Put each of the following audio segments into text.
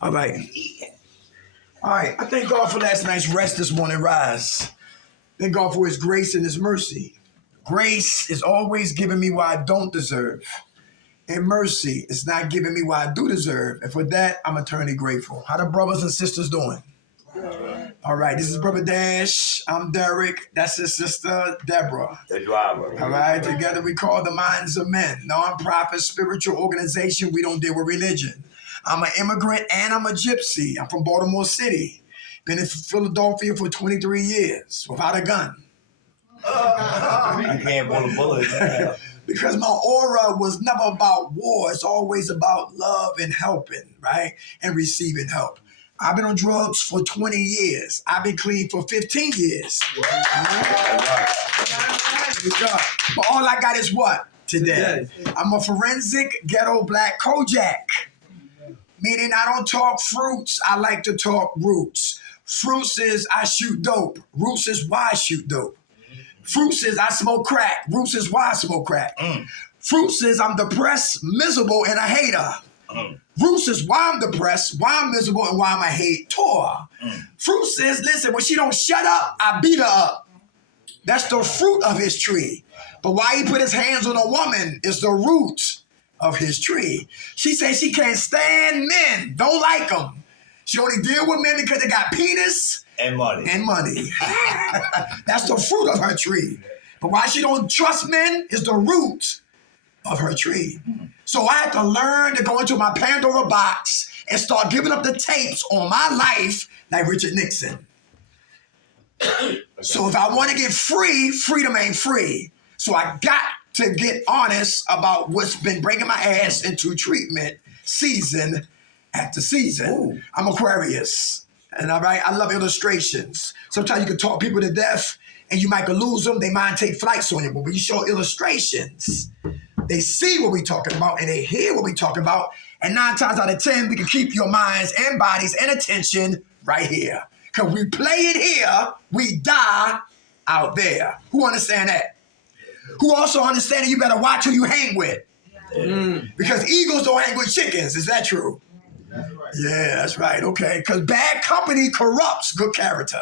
All right. All right. I thank God for last night's rest this morning rise. Thank God for his grace and his mercy. Grace is always giving me what I don't deserve. And mercy is not giving me what I do deserve. And for that, I'm eternally grateful. How the brothers and sisters doing? All right, this is Brother Dash. I'm Derek. That's his sister, Deborah. The driver. All right, together we call the Minds of Men. Non-profit spiritual organization. We don't deal with religion. I'm an immigrant and I'm a gypsy. I'm from Baltimore City. Been in Philadelphia for 23 years without a gun. You can't pull a bullet. Because my aura was never about war. It's always about love and helping, right? And receiving help. I've been on drugs for 20 years. I've been clean for 15 years. But all I got is what? Today. I'm a forensic ghetto black Kojak. Meaning I don't talk fruits. I like to talk roots. Fruits is I shoot dope. Roots is why I shoot dope. Fruits is I smoke crack. Roots is why I smoke crack. Fruits is I'm depressed, miserable, and a hater. Roots is why I'm depressed, why I'm miserable, and why I'm a hater. Fruits is, listen, when she don't shut up, I beat her up. That's the fruit of his tree. But why he put his hands on a woman is the root of his tree. She says she can't stand men, don't like them. She only deal with men because they got penis and money. That's the fruit of her tree. But why she don't trust men is the root of her tree. So I had to learn to go into my Pandora box and start giving up the tapes on my life like Richard Nixon. So if I want to get free, freedom ain't free. So I got to get honest about what's been bringing my ass into treatment season after season. Ooh. I'm Aquarius. And all right, I love illustrations. Sometimes you can talk people to death and you might lose them. They might take flights on you. But when you show illustrations, they see what we're talking about and they hear what we're talking about. And 9 times out of 10, we can keep your minds and bodies and attention right here. Because we play it here, we die out there. Who understand that? Who also understand that you better watch who you hang with? Because eagles don't hang with chickens. Is that true? That's right. Yeah, that's right. Okay. Because bad company corrupts good character.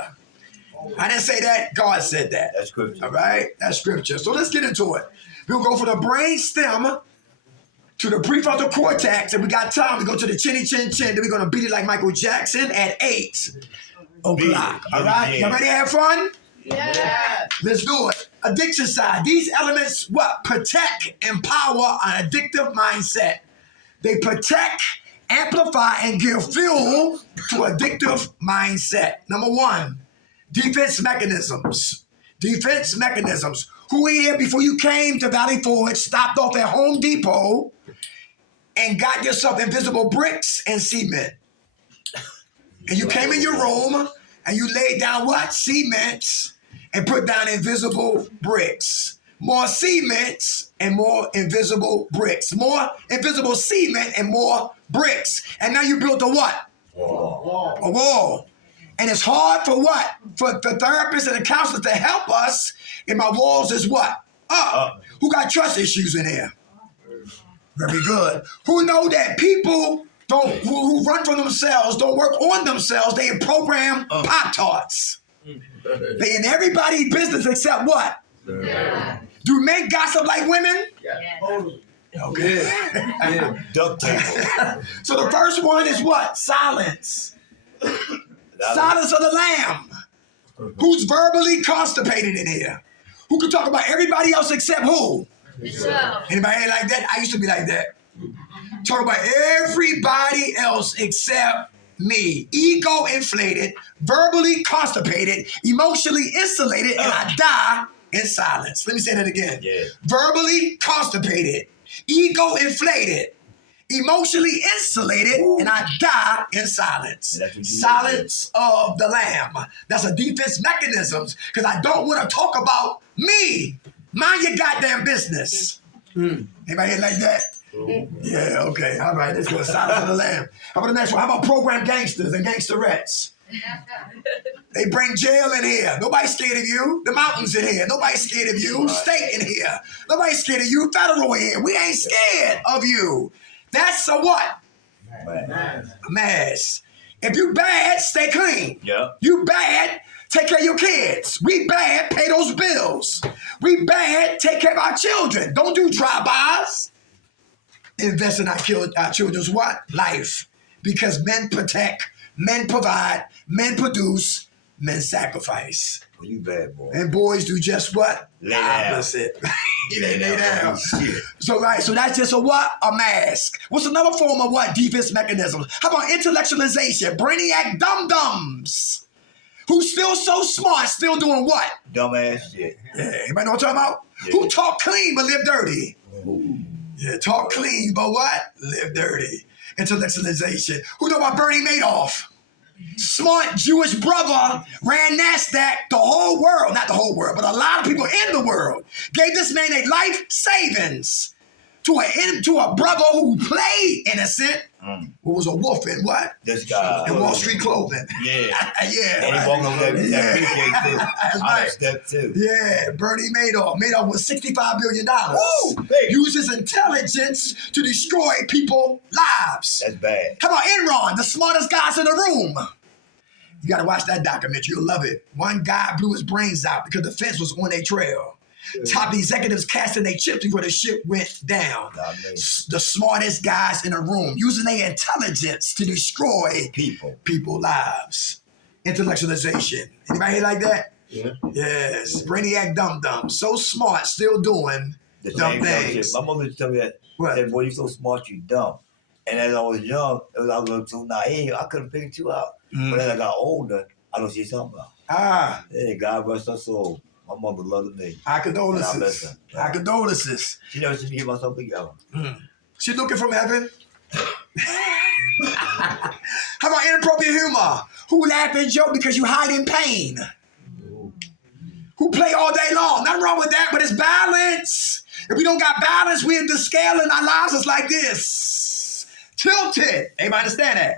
I didn't say that. God said that. That's scripture. All right? That's scripture. So let's get into it. We'll go from the brain stem to the prefrontal cortex. And we got time to go to the chinny chin chin. Then we're going to beat it like Michael Jackson at 8 o'clock. All right? You ready to have fun? Yeah. Let's do it. Addiction side. These elements, what? Protect, empower an addictive mindset. They protect, amplify, and give fuel to addictive mindset. Number 1, defense mechanisms. Defense mechanisms. Who here before you came to Valley Forge stopped off at Home Depot and got yourself invisible bricks and cement? And you came in your room and you laid down what? Cement and put down invisible bricks. More cement and more invisible bricks. More invisible cement and more bricks. And now you built a what? Wall. A wall. And it's hard for what? For the therapists and the counselors to help us. And my walls is what? Up. Who got trust issues in here? Very good. Who know that people who run from themselves don't work on themselves. They program Pop-Tarts. They in everybody's business except what? Yeah. Do men gossip like women? Yeah. Okay. Yeah. Duct tape. So the first one is what? Silence. Silence of the lamb. Who's verbally constipated in here? Who can talk about everybody else except who? Yourself. Anybody ain't like that? I used to be like that. Talk about everybody else except me. Ego inflated, verbally constipated, emotionally insulated, and I die in silence. Let me say that again. Yeah. Verbally constipated, ego inflated, emotionally insulated, and I die in silence. Silence of the lamb. That's a defense mechanism because I don't want to talk about me. Mind your goddamn business. Anybody here like that? Yeah, okay. All right, let's go. Silence of the lamb. How about the next one? How about program gangsters and gangsterettes? They bring jail in here. Nobody's scared of you. The mountains in here. Nobody's scared of you. State in here. Nobody's scared of you. Federal in here. We ain't scared of you. That's a what? Man. A mask. If you bad, stay clean. Yeah. You bad, take care of your kids. We bad, pay those bills. We bad, take care of our children. Don't do drive-bys. Invest in our children's what? Life. Because men protect, men provide, men produce, men sacrifice. Well, you bad boy. And boys do just what? Lay down. Opposite. Lay down. Shit. So that's just a what? A mask. What's another form of what? Defense mechanism. How about intellectualization? Brainiac dum-dums. Who's still so smart, still doing what? Dumbass shit. Yeah, anybody know what I'm talking about? Yeah. Who talk clean but live dirty? Ooh. Yeah, talk clean but what? Live dirty. Intellectualization. Who know about Bernie Madoff? Smart Jewish brother ran NASDAQ, the whole world, not the whole world, but a lot of people in the world gave this man a life savings to a brother who played innocent, who was a wolf in what? This guy. In Wall Street clothing. Yeah. Yeah. And he right. walked over that briefcase too. That's I right. step too. Yeah, Bernie Madoff. Madoff was $65 billion. Woo, big. Uses intelligence to destroy people's lives. That's bad. How about Enron, the smartest guys in the room? You got to watch that documentary. You'll love it. One guy blew his brains out because the fence was on their trail. Top executives casting their chips before the ship went down. Nah, man. The smartest guys in the room using their intelligence to destroy people's lives. Intellectualization. Anybody here like that? Yeah. Yes. Brainiac dum-dum. So smart, still doing The dumb same dumb things. shit. My mother used to tell me that. What? That boy, you so smart, you dumb. And as I was young, I was a little too naive. I couldn't figure you out. But as I got older, I know what she's talking about. Ah, Hey, God rest her soul. My mother loved me. our And I miss condolences. her. Our condolences. She never seen me get myself together. She looking from heaven. How about inappropriate humor? Who laugh and joke because you hide in pain? Who play all day long? Nothing wrong with that, but it's balance. If we don't got balance, we're the scale in our lives is like this. Tilted. Everybody understand that?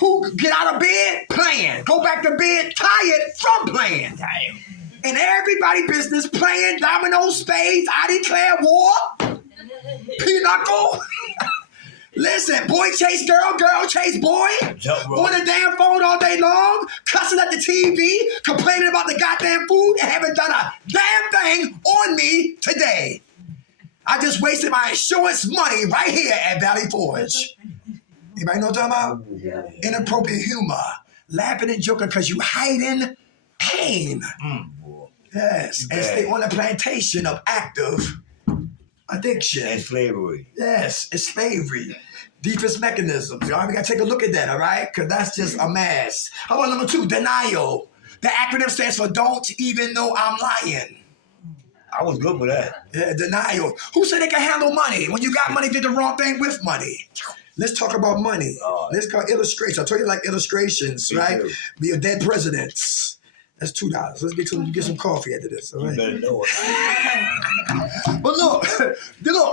Who get out of bed playing, go back to bed tired from playing. Damn. And everybody business playing domino spades, I declare war, pinochle. Listen, boy chase girl, girl chase boy. Jump rope. On the damn phone all day long, cussing at the TV, complaining about the goddamn food, and haven't done a damn thing on me today. I just wasted my insurance money right here at Valley Forge. Anybody know what I'm talking about? Inappropriate humor, laughing and joking because you hiding pain. Boy. Yes, and stay on the plantation of active addiction. And slavery. Yes, it's slavery. Defense mechanisms. All right, we got to take a look at that, all right? Because that's just a mess. How about number 2, denial? The acronym stands for don't even know I'm lying. I was good with that. Yeah, denial. Who said they can handle money? When you got money, did the wrong thing with money. Let's talk about money. Let's call illustrations. I told you like illustrations, Me right? too. Be a dead presidents. That's $2. Let's get some coffee after this, all You right? better know it. But look,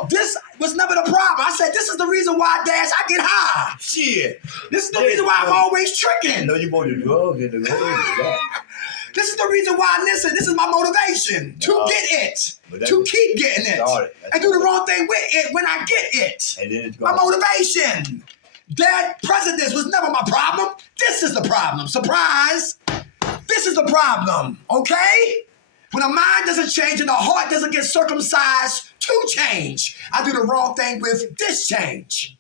this was never the problem. I said, this is the reason why, Dash, I get high. Shit. This is the reason why I'm always You tricking. know you bought the drugs in the room. This is the reason why, listen, this is my motivation to get it, But that- to keep getting it, Started. and do the wrong thing with it when I get it. And then it's My gone. motivation. Dead presidents was never my problem. This is the problem. Surprise. This is the problem, okay? When a mind doesn't change and the heart doesn't get circumcised to change, I do the wrong thing with this change.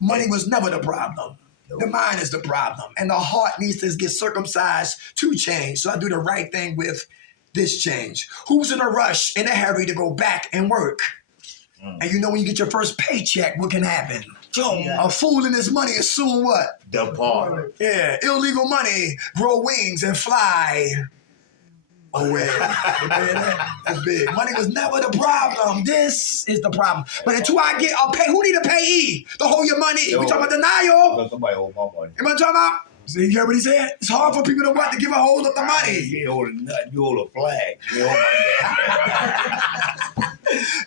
Money was never the problem. The mind is the problem. And the heart needs to get circumcised to change. So I do the right thing with this change. Who's in a rush, in a hurry to go back and work? And you know when you get your first paycheck, what can happen? A fool in his money is soon what? Depart. Yeah, illegal money grow wings and fly. Oh, yeah. That's big. Money was never the problem. This is the problem. But until I get a pay, who need a payee to hold your money? We talking about denial. Let somebody hold my money. You know what I'm talking about? See, you heard what he said? It's hard for people to what? To give a hold of the money. You ain't holding nothing. You hold a flag. You hold my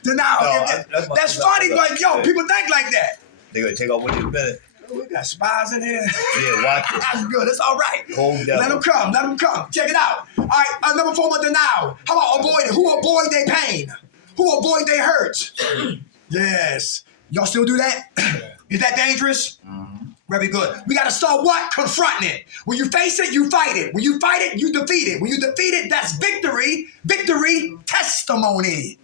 Denial. No, That's funny, but yo, people think like that. They gonna take off with you a minute. We got spies in here. Yeah, watch it. That's good. It's all right. Cold Let devil. them come. Let them come. Check it out. All right, another form of denial. How about avoiding? Who avoid their pain? Who avoid their hurt? Yes. Y'all still do that? Is that dangerous? Mm-hmm. Very good. We got to start what? Confronting it. When you face it, you fight it. When you fight it, you defeat it. When you defeat it, that's victory. Victory, testimony.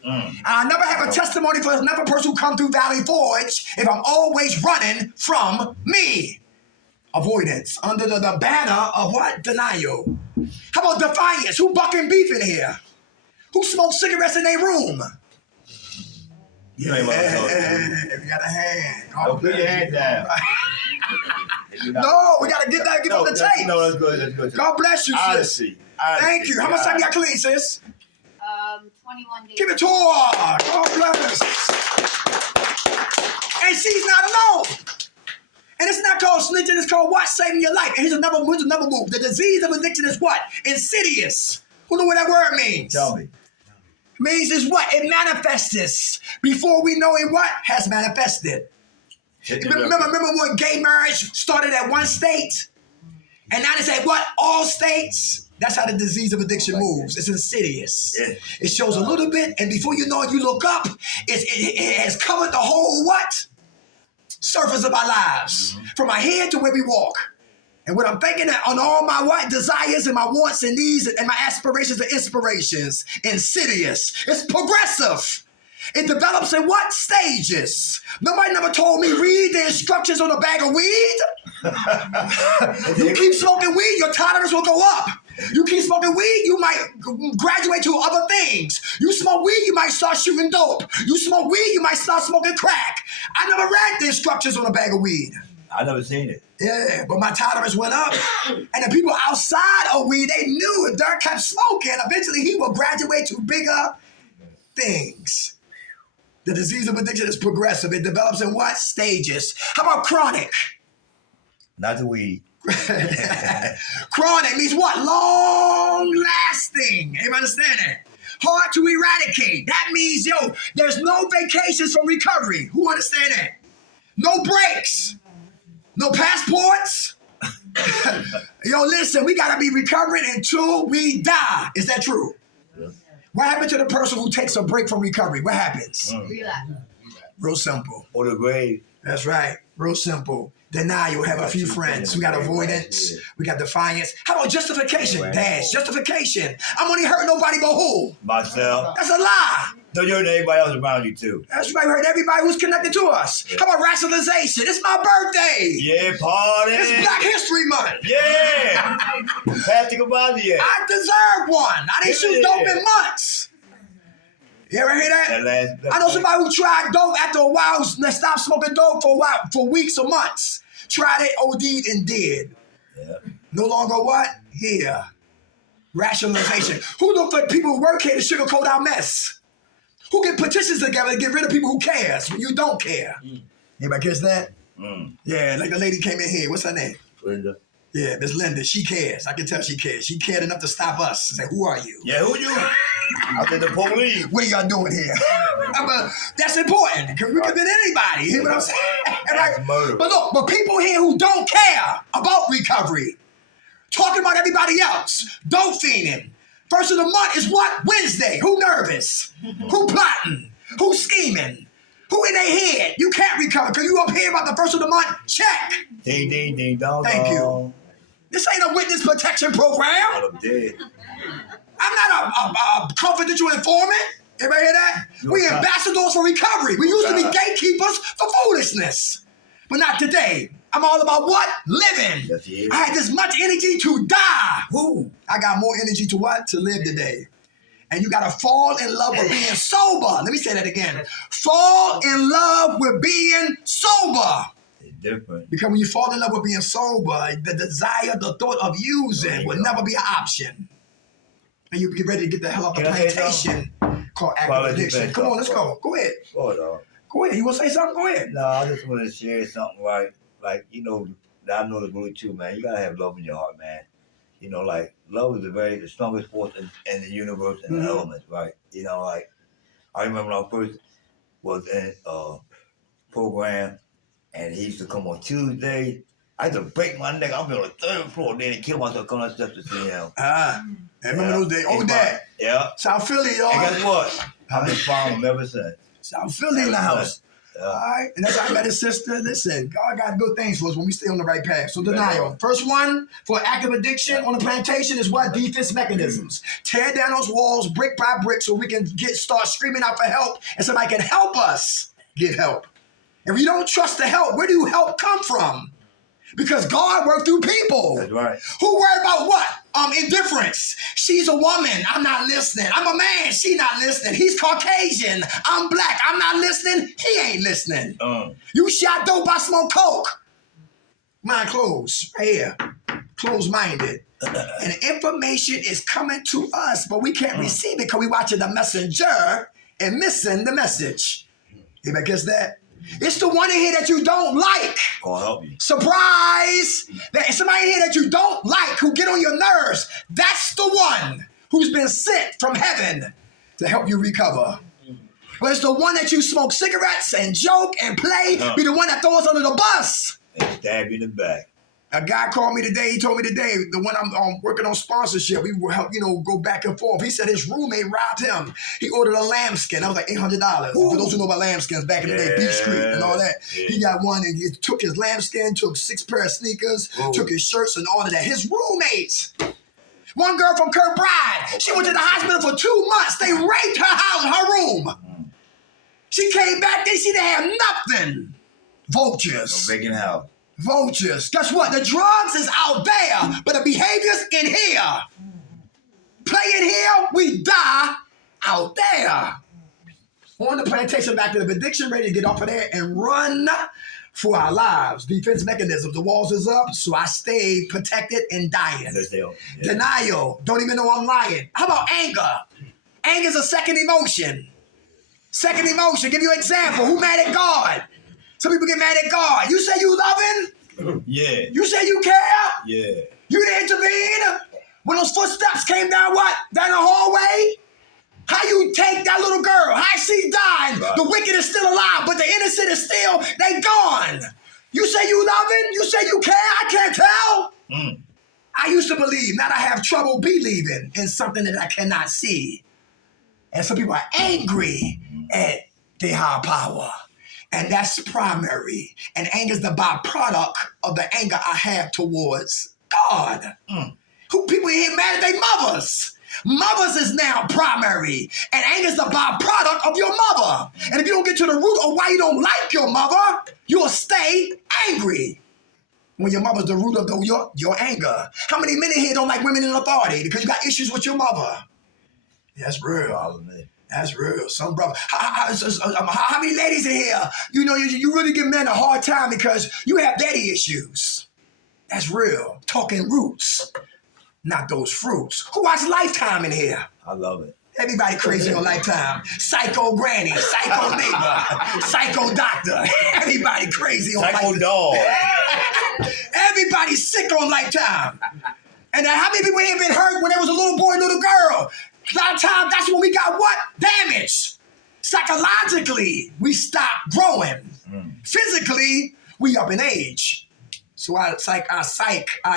I'll never have a testimony for another person who come through Valley Forge if I'm always running from me. Avoidance. Under the banner of what? Denial. How about defiance? Who bucking beef in here? Who smokes cigarettes in their room? You ain't about to talk to me. If you got a hand. Don't put your hand down. No, we got to get that, get on the tape. No, that's good. That's good. God bless you, sis. Honesty. Thank you. How much time you got clean, sis? 21 days. Give it to her. God bless. And she's not alone. And it's not called snitching. It's called what? Saving your life. And here's another move. The disease of addiction is what? Insidious. Who know what that word means? Tell me. Means is what? It manifests. Before we know it, what? Has manifested. Remember when gay marriage started at one state? And now they say what? All states? That's how the disease of addiction moves. It's insidious. Yeah. It shows a little bit, and before you know it, you look up, it has covered the whole what? Surface of our lives. From our head to where we walk. And what I'm thinking that on all my what? Desires and my wants and needs and my aspirations and inspirations. Insidious. It's progressive. It develops in what? Stages. Nobody never told me read the instructions on a bag of weed. You keep smoking weed, your tolerance will go up. You keep smoking weed, you might graduate to other things. You smoke weed, you might start shooting dope. You smoke weed, you might start smoking crack. I never read the instructions on a bag of weed. I never seen it. Yeah, but my tolerance went up. And the people outside of weed, they knew if Dirk kept smoking, eventually he will graduate to bigger things. The disease of addiction is progressive. It develops in what? Stages. How about chronic? Not the weed. Chronic means what? Long lasting. Everybody understand that? Hard to eradicate. That means, there's no vacations from recovery. Who understand that? No breaks. No passports. Listen, we got to be recovering until we die. Is that true? Yeah. What happened to the person who takes a break from recovery? What happens? Relapse. Real simple. Or the grave. That's right. Real simple. Denial. Have a few friends. We got avoidance. We got defiance. How about justification? Dash. Justification. I'm only hurt nobody but who? Myself. That's a lie. No, you're everybody else around you too. That's right. We hurt everybody who's connected to us. How about rationalization? It's my birthday. Yeah, party. It's Black History Month. Yeah. Patrick Abadi. I deserve one. I didn't shoot dope in months. You ever hear that? That last. I know somebody who tried dope after a while, stopped smoking dope for a while, for weeks or months. Tried it, OD'd, and did. Yeah. No longer what? Here. Rationalization. Who don't think people who work here to sugarcoat our mess? Who get petitions together to get rid of people who cares when you don't care? Anybody catch that? Yeah, like the lady came in here. What's her name? Linda. Yeah, Miss Linda. She cares. I can tell she cares. She cared enough to stop us. Say, who are you? Yeah, who you? I said the police. What are y'all doing here? That's important because we could be anybody. You hear what I'm saying? That's murder. But look, but people here who don't care about recovery, talking about everybody else, dope fiending. First of the month is what? Wednesday. Who nervous? Who plotting? Who scheming? Who in their head? You can't recover because you up here about the first of the month. Check. Ding, ding, ding, dong. Thank you. This ain't a witness protection program. I'm dead. I'm not a confidential informant. Everybody hear that? We ambassadors for recovery. We used to be gatekeepers for foolishness. But not today. I'm all about what? Living. Yes, he is. I had this much energy to die. Who? I got more energy to what? To live today. And you got to fall in love with being sober. Let me say that again. Fall in love with being sober. It's different. Because when you fall in love with being sober, the desire, the thought of using will never be an option. And you get ready to get the hell off the plantation called active addiction. Come on, let's go. Go ahead. Hold on. Go ahead. You want to say something? Go ahead. No, I just want to share something, right? Like, I know the really too, man. You got to have love in your heart, man. Love is the strongest force in the universe and the elements, right? I remember when I first was in a program and he used to come on Tuesday. I had to break my neck. I'll be on the third floor, then he killed myself coming up steps to see him. I remember those days. Oh, Dad. Yeah. South Philly, y'all. And guess what? I've been following him ever since. South Philly in the house. All right, and that's how I met his sister. Listen, God got good things for us when we stay on the right path. So denial. First one for active addiction on the plantation is what? Defense mechanisms. Tear down those walls brick by brick so we can start screaming out for help and somebody can help us get help. If you don't trust the help, where do help come from? Because God worked through people. That's right. Who worried about what? Indifference. She's a woman. I'm not listening. I'm a man. She not listening. He's Caucasian. I'm black. I'm not listening. He ain't listening. You shot dope, I smoke coke. Mind closed. Right here. Closed-minded. And information is coming to us, but we can't receive it because we watching the messenger and missing the message. Anybody guess that? It's the one in here that you don't like. Gonna help you. Surprise! There's somebody in here that you don't like, who get on your nerves. That's the one who's been sent from heaven to help you recover. But it's the one that you smoke cigarettes and joke and play, be the one that throws under the bus. And stab you in the back. A guy called me today. He told me today, the one I'm working on sponsorship, we will help, go back and forth. He said his roommate robbed him. He ordered a lambskin. That was like $800. For those who know about lambskins back in the day, Beach Street and all that. Yeah. He got one and he took his lambskin, took 6 pair of sneakers, took his shirts and all of that. His roommates. One girl from Kirkbride, she went to the hospital for 2 months. They raped her house, her room. She came back, they see they have nothing. Vultures. No vacant house. Vultures. Guess what? The drugs is out there, but the behavior's in here. Play in here, we die out there. On the plantation, back to the addiction, ready to get off of there and run for our lives. Defense mechanism. The walls is up, so I stay protected and dying. Denial. Don't even know I'm lying. How about anger? Anger is a second emotion. Second emotion. Give you an example. Who mad at God? Some people get mad at God. You say you loving? Yeah. You say you care? Yeah. You didn't intervene? When those footsteps came down what? Down the hallway? How you take that little girl? How she died? Right. The wicked is still alive, but the innocent is still, they gone. You say you loving? You say you care? I can't tell. I used to believe. Now I have trouble believing in something that I cannot see. And some people are angry at their higher power. And that's primary. And anger is the byproduct of the anger I have towards God. Who people here mad at their mothers? Mothers is now primary. And anger is the byproduct of your mother. And if you don't get to the root of why you don't like your mother, you'll stay angry. When your mother's the root of your anger. How many men in here don't like women in authority because you got issues with your mother? That's real. That's real. Some brother. How many ladies in here? You know, you really give men a hard time because you have daddy issues. That's real. Talking roots, not those fruits. Who watch Lifetime in here? I love it. Everybody crazy on Lifetime. Psycho granny, psycho neighbor, psycho doctor. Everybody crazy on Lifetime. Psycho dog. Everybody sick on Lifetime. And how many people here been hurt when there was a little boy, little girl? A lot of times, that's when we got what? Damage. Psychologically, we stop growing. Physically, we up in age. So our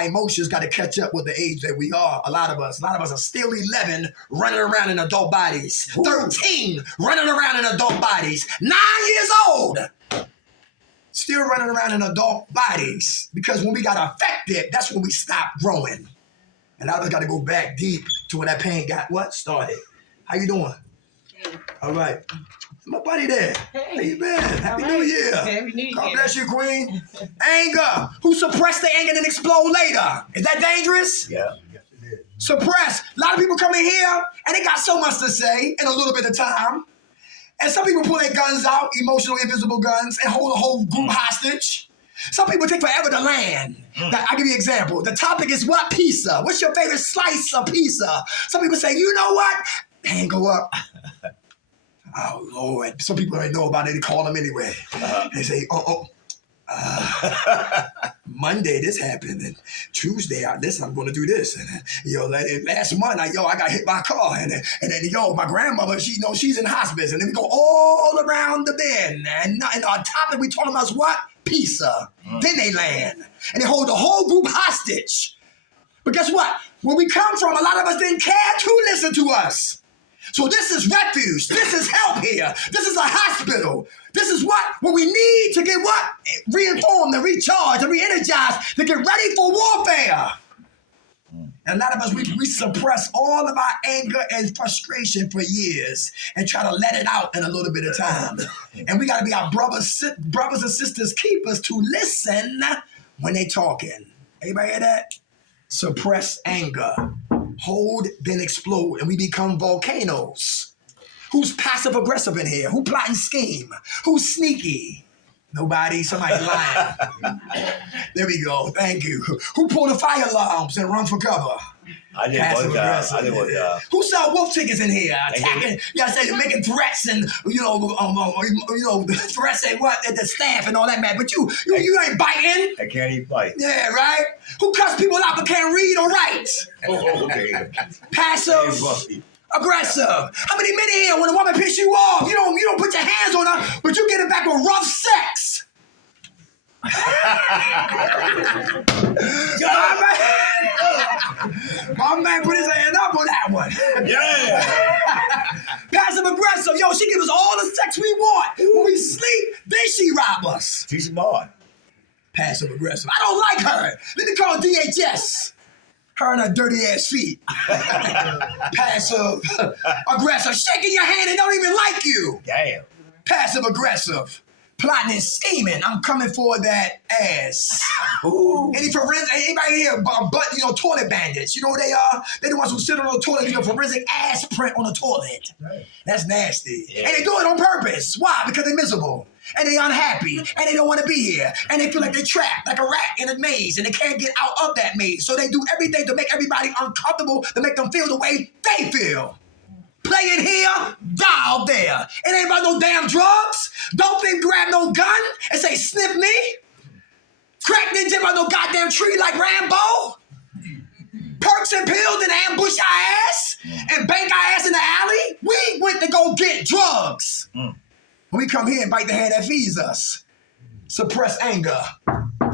emotions got to catch up with the age that we are. A lot of us are still 11 running around in adult bodies. 13 running around in adult bodies. 9 years old. Still running around in adult bodies. Because when we got affected, that's when we stop growing. And I just got to go back deep to when that pain got what? Started. How you doing? Hey. All right. My buddy there. Hey. How you been? Happy New Year. Happy New Year. God bless you, Queen. Anger. Who suppress the anger and then explode later? Is that dangerous? Yeah. Suppress. A lot of people come in here and they got so much to say in a little bit of time. And some people pull their guns out, emotional, invisible guns, and hold a whole group hostage. Some people take forever to land. I'll give you an example. The topic is what pizza? What's your favorite slice of pizza? Some people say, you know what? Hand go up. Oh, Lord. Some people already know about it. They call them anyway. They say, Monday this happened, and Tuesday I'm going to do this, and last month I got hit by a car, and then my grandmother she's in hospice, and then we go all around the bend, and our topic we talking about is what? Pizza. Then they land, and they hold the whole group hostage. But guess what? Where we come from, a lot of us didn't care to listen to us. So this is refuge. This is help here. This is a hospital. This is what we need to get what? Reinformed and recharged and re-energized to get ready for warfare. And a lot of us, we suppress all of our anger and frustration for years and try to let it out in a little bit of time. And we got to be our brothers and sisters keepers to listen when they talking. Anybody hear that? Suppress anger. Hold, then explode, and we become volcanoes. Who's passive aggressive in here? Who plot and scheme? Who's sneaky? Nobody. Somebody's lying. There we go. Thank you. Who pull the fire alarms and run for cover? I did one time. Who sell wolf tickets in here? Attacking, making threats and threats at what at the staff and all that, man. But you ain't biting. I can't even fight. Yeah, right. Who cuss people out but can't read or write? Okay. Passive. Aggressive. How many men in here when a woman pisses you off, you don't put your hands on her, but you get it back with rough sex? My man put his hand up on that one. Yeah. Passive aggressive. Yo, she gives us all the sex we want. When we sleep, then she rob us. She's smart. Passive aggressive. I don't like her. Let me call DHS. Her and her dirty ass feet. Passive aggressive. Shaking your hand and don't even like you. Damn. Passive aggressive. Plotting and scheming. I'm coming for that ass. Ooh. Anybody here toilet bandits? You know what they are? They're the ones who sit on the toilet, leave a forensic ass print on the toilet. Right. That's nasty. Yeah. And they do it on purpose. Why? Because they're miserable. And they're unhappy. And they don't want to be here. And they feel like they're trapped like a rat in a maze. And they can't get out of that maze. So they do everything to make everybody uncomfortable, to make them feel the way they feel. Play it here, dial there. It ain't about no damn drugs. Don't think grab no gun and say sniff me. Crack didn't jump on no goddamn tree like Rambo. Perks and pills and ambush our ass and bank our ass in the alley. We went to go get drugs. When we come here and bite the hand that feeds us. Suppress anger.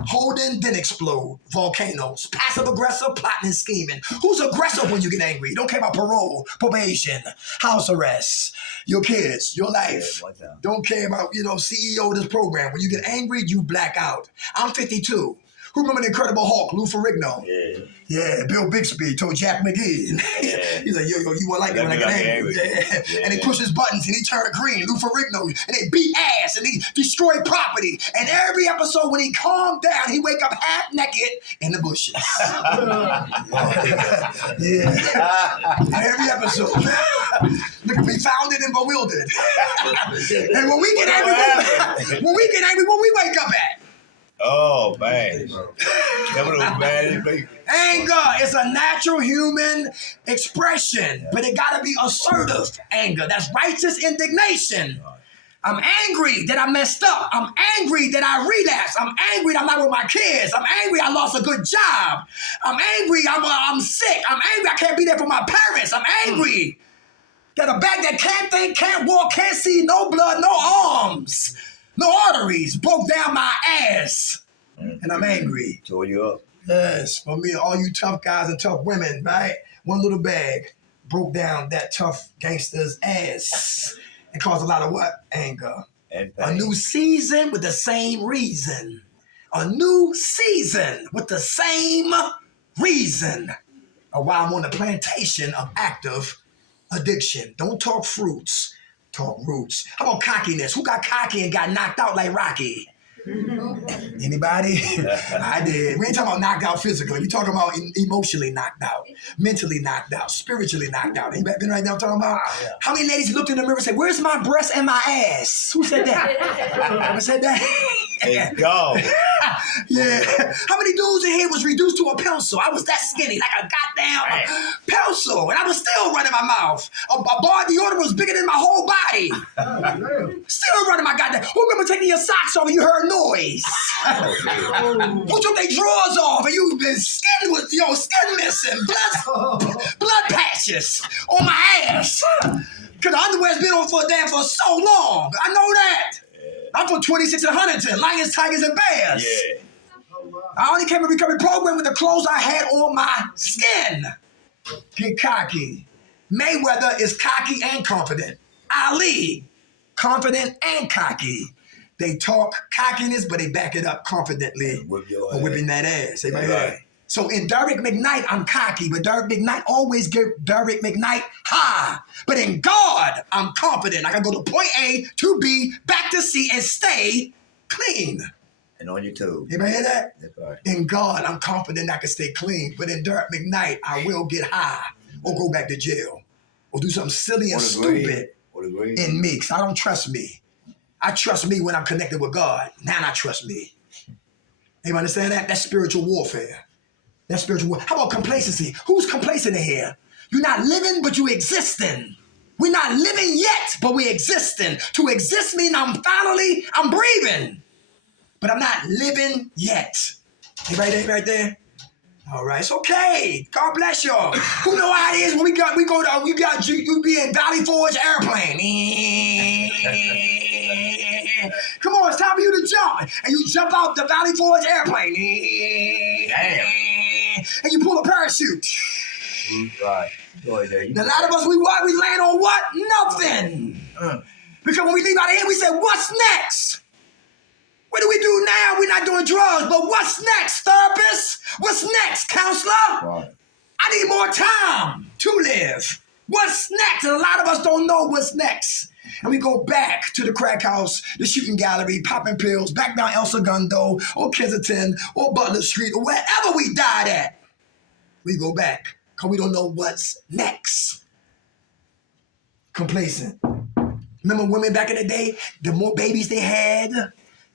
Hold in, then explode. Volcanoes. Passive aggressive, plotting and scheming. Who's aggressive when you get angry? Don't care about parole, probation, house arrest, your kids, your life. Don't care about, CEO of this program. When you get angry, you black out. I'm 52. Who remember the Incredible Hulk, Lou Ferrigno? Yeah, Bill Bixby told Jack McGee. Yeah. He's like, yo, you won't like it when I get angry. Yeah. And he pushes buttons and he turned green, Lou Ferrigno. And they beat ass and he destroyed property. And every episode when he calmed down, he wake up half naked in the bushes. Yeah. Every episode. Look at me, founded and bewildered. And when we get angry, when we wake up at? Oh, man. Anger is a natural human expression, but it gotta be assertive anger. That's righteous indignation. I'm angry that I messed up. I'm angry that I relapsed. I'm angry that I'm not with my kids. I'm angry I lost a good job. I'm angry I'm sick. I'm angry I can't be there for my parents. I'm angry that a back that can't think, can't walk, can't see, no blood, no arms. No arteries broke down my ass, and I'm angry. Tore you up. Yes, for me, all you tough guys and tough women, right? One little bag broke down that tough gangster's ass. It caused a lot of what? Anger. And a new season with the same reason. A new season with the same reason. While I'm on the plantation of active addiction. Don't talk fruits. Talk roots. How about cockiness? Who got cocky and got knocked out like Rocky? Anybody? I did. We ain't talking about knocked out physically. We talking about emotionally knocked out, mentally knocked out, spiritually knocked out. Anybody been right now talking about? Yeah. How many ladies looked in the mirror and said, "Where's my breast and my ass?" Who said that? Who said that? It's gone. Yeah. How many dudes in here was reduced to a pencil? I was that skinny, like a goddamn pencil, and I was still running my mouth. A bar of deodorant was bigger than my whole body. Still running my goddamn. Who remember taking your socks off and you heard noise? Who took their drawers off and you skin was skin missing, blood patches on my ass? Cause the underwear's been on for so long. I know that. I'm from 26 and Huntington, Lions, Tigers, and Bears. Yeah. I only came to recovery program with the clothes I had on my skin. Get cocky. Mayweather is cocky and confident. Ali, confident and cocky. They talk cockiness, but they back it up confidently. Whip your Or ass. whipping that ass. Everybody hear Right. that? So in Derek McKnight, I'm cocky, but Derek McKnight always give Derek McKnight high. But in God, I'm confident. I can go to point A to B, back to C, and stay clean. And on your toes. Anybody hear that? That's right. In God, I'm confident I can stay clean. But in Derek McKnight, I will get high or go back to jail or do something silly and stupid Would agree. in me, because I don't trust me. I trust me when I'm connected with God. Now I trust me. Anybody understand that? That's spiritual warfare. That's spiritual warfare. How about complacency? Who's complacent in here? You're not living, but you existing. We're not living yet, but we're existing. To exist means I'm breathing. But I'm not living yet. Anybody there, right there? All right, it's okay. God bless y'all. Who know how it is when you be in Valley Forge airplane. Come on, it's time for you to jump. And you jump out the Valley Forge airplane. Damn. And you pull a parachute. Right. Go ahead there. A lot of us, we land on what? Nothing. Because when we leave out of here, we say, what's next? What do we do now? We're not doing drugs, but what's next, therapist? What's next, counselor? Right. I need more time to live. What's next? And a lot of us don't know what's next. And we go back to the crack house, the shooting gallery, popping pills, back down El Segundo, or Kensington, or Butler Street, or wherever we died at. We go back, because we don't know what's next. Complacent. Remember women back in the day, the more babies they had,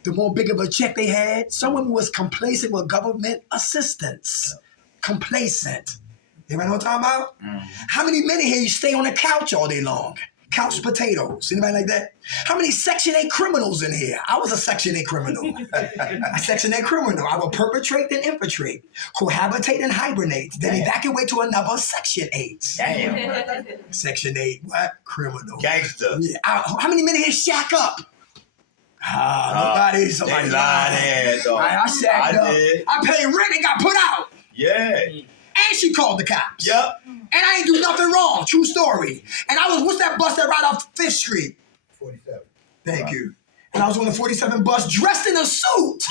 the more big of a check they had. Some women was complacent with government assistance. Complacent. Anybody know what I'm talking about? Mm-hmm. How many men in here you stay on the couch all day long? Couch potatoes. Anybody like that? How many Section 8 criminals in here? I was a Section 8 criminal. A Section 8 criminal. I will perpetrate and infiltrate, cohabitate and hibernate, then evacuate to another Section 8. Damn. Section 8, what? Criminal. Gangster. Yeah. How many men in here shack up? Nobody. Somebody They lied, though. I shacked up. did. I paid rent and got put out. Yeah. And she called the cops. Yep. And I ain't do nothing wrong. True story. And I was, what's that bus that ride off 5th Street? 47. Thank you. And I was on the 47 bus dressed in a suit.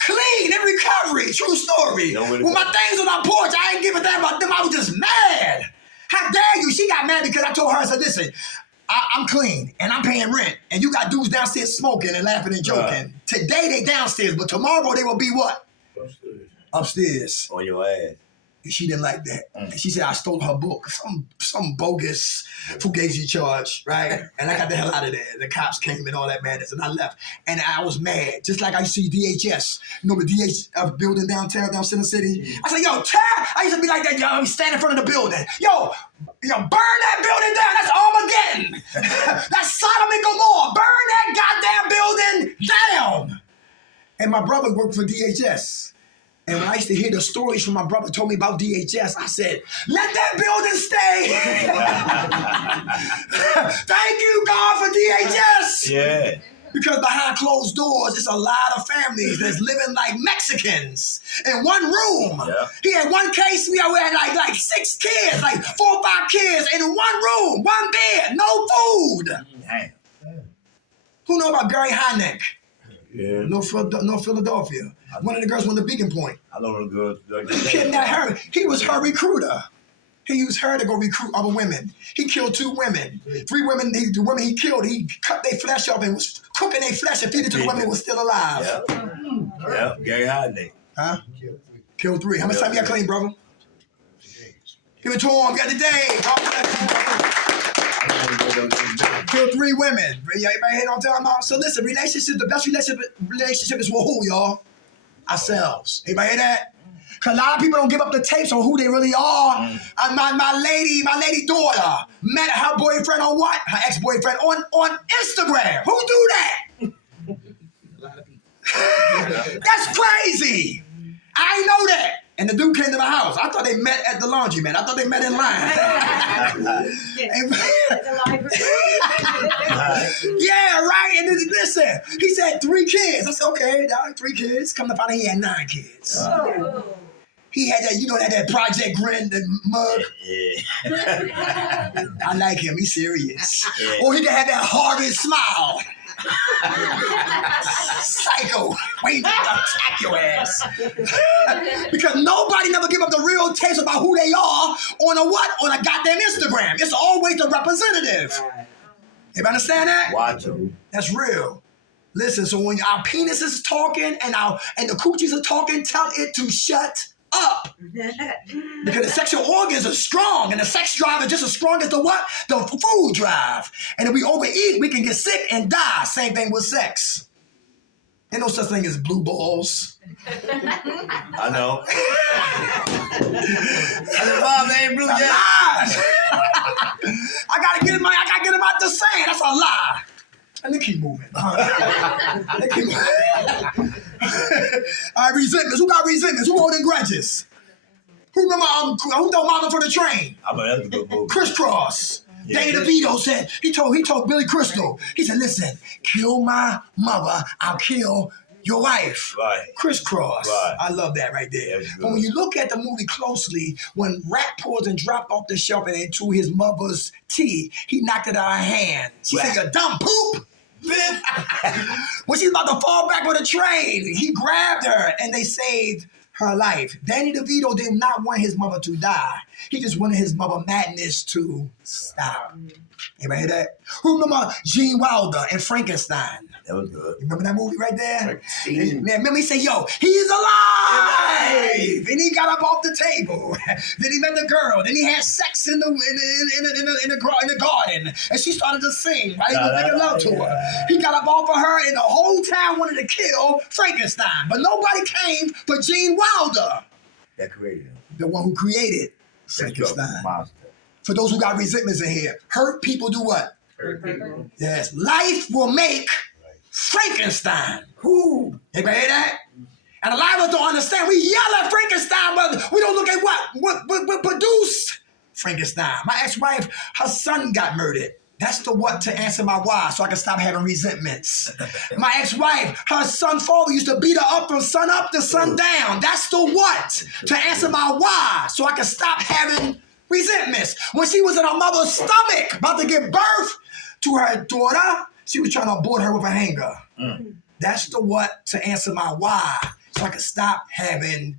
Clean in recovery. True story. Nowhere to With go. my things on my porch, I ain't give a damn about them. I was just mad. How dare you? She got mad because I told her, I said, listen, I'm clean and I'm paying rent. And you got dudes downstairs smoking and laughing and joking. Right. Today they downstairs, but tomorrow they will be what? Upstairs. On your ass. And she didn't like that. And she said I stole her book, some bogus fugazi charge, right? And I got the hell out of there. The cops came and all that madness, and I left. And I was mad, just like I used to see DHS. You know the DHS building downtown, down Center City? I said, yo, I used to be like that, yo, stand in front of the building. Yo, burn that building down. That's Armageddon. That's Sodom and Gomorrah. Burn that goddamn building down. And my brother worked for DHS. And when I used to hear the stories from my brother told me about DHS, I said, let that building stay. Thank you, God, for DHS. Yeah. Because behind closed doors, it's a lot of families that's living like Mexicans in one room. Yeah. He had one case, we had like 6 kids, like 4 or 5 kids in one room, one bed, no food. Damn. Who know about Gary Hynek? Yeah. No Philadelphia. One of the girls went to Beacon Point. I know the girls. He kidnapped her. He was her recruiter. He used her to go recruit other women. He killed 2 women. 3 women, the women he killed, he cut their flesh up and was cooking their flesh and feeding it to the women who were still alive. Yeah. Yeah. Gary Holiday. Huh? Killed 3. How much time you got clean, brother? Give it to him. Got the day. God bless you, brother. Killed 3 women. Everybody head on time out. So listen, relationships, the best relationship is with who, y'all? Ourselves. Anybody hear that? Cause a lot of people don't give up the tapes on who they really are. My lady daughter met her boyfriend on what? Her ex-boyfriend on Instagram. Who do that? A lot of people. That's crazy. I ain't know that. And the dude came to my house. I thought they met at the laundromat. I thought they met in line. Yeah, right. And listen, he said 3 kids. I said, okay, 3 kids. Come to find out he had 9 kids. He had that, you know, that Project Grin, the mug. Yeah. I like him. He's serious. Yeah. Or he can have that Harvard smile. Psycho, waiting to attack your ass. Because nobody never give up the real taste about who they are on a what? On a goddamn Instagram. It's always the representative. You understand that? Watch him. That's real. Listen, so when our penis is talking and the coochies are talking, tell it to shut up. Because the sexual organs are strong and the sex drive is just as strong as the what? The food drive. And if we overeat, we can get sick and die. Same thing with sex. Ain't no such thing as blue balls. I know. I said, Mom, they ain't blue yet. Lies. I gotta get him out the sand. That's a lie. And they keep moving. All right, resentments. Who got resentments? Who holding grudges? Who remember? Who throw Mama for the train? I mean, that's a good movie. Crisscross. Yeah, Danny yeah. DeVito said he told Billy Crystal. He said, "Listen, kill my mother, I'll kill your wife." Right. Crisscross. Right. I love that right there. That's good. But when you look at the movie closely, when Rat pulls and dropped off the shelf and into his mother's tea, he knocked it out of her hand. She said, "You dumb poop." When she's about to fall back on the train, he grabbed her and they saved her life. Danny DeVito did not want his mother to die. He just wanted his mother madness to stop. Anybody hear that? Who remember Gene Wilder and Frankenstein? That was good. You remember that movie right there? Frankenstein. Man, remember he said, "Yo, he's alive!" And he got up off the table. Then he met the girl. Then he had sex in the garden. And she started to sing, right? He was making love to her. He got up off of her, and the whole town wanted to kill Frankenstein. But nobody came for Gene Wilder, That created him. the one who created That's your Frankenstein. monster. For those who got resentments in here, hurt people do what? Hurt people. Yes, life will make Frankenstein. Who? Anybody hear that? And a lot of us don't understand. We yell at Frankenstein, but we don't look at what produced Frankenstein. My ex-wife, her son got murdered. That's the what to answer my why, so I can stop having resentments. My ex-wife, her son's father used to beat her up from sun up to sundown. That's the what to answer my why, so I can stop having resentments. When she was in her mother's stomach, about to give birth to her daughter, she was trying to abort her with a hanger. That's the what to answer my why, so I can stop having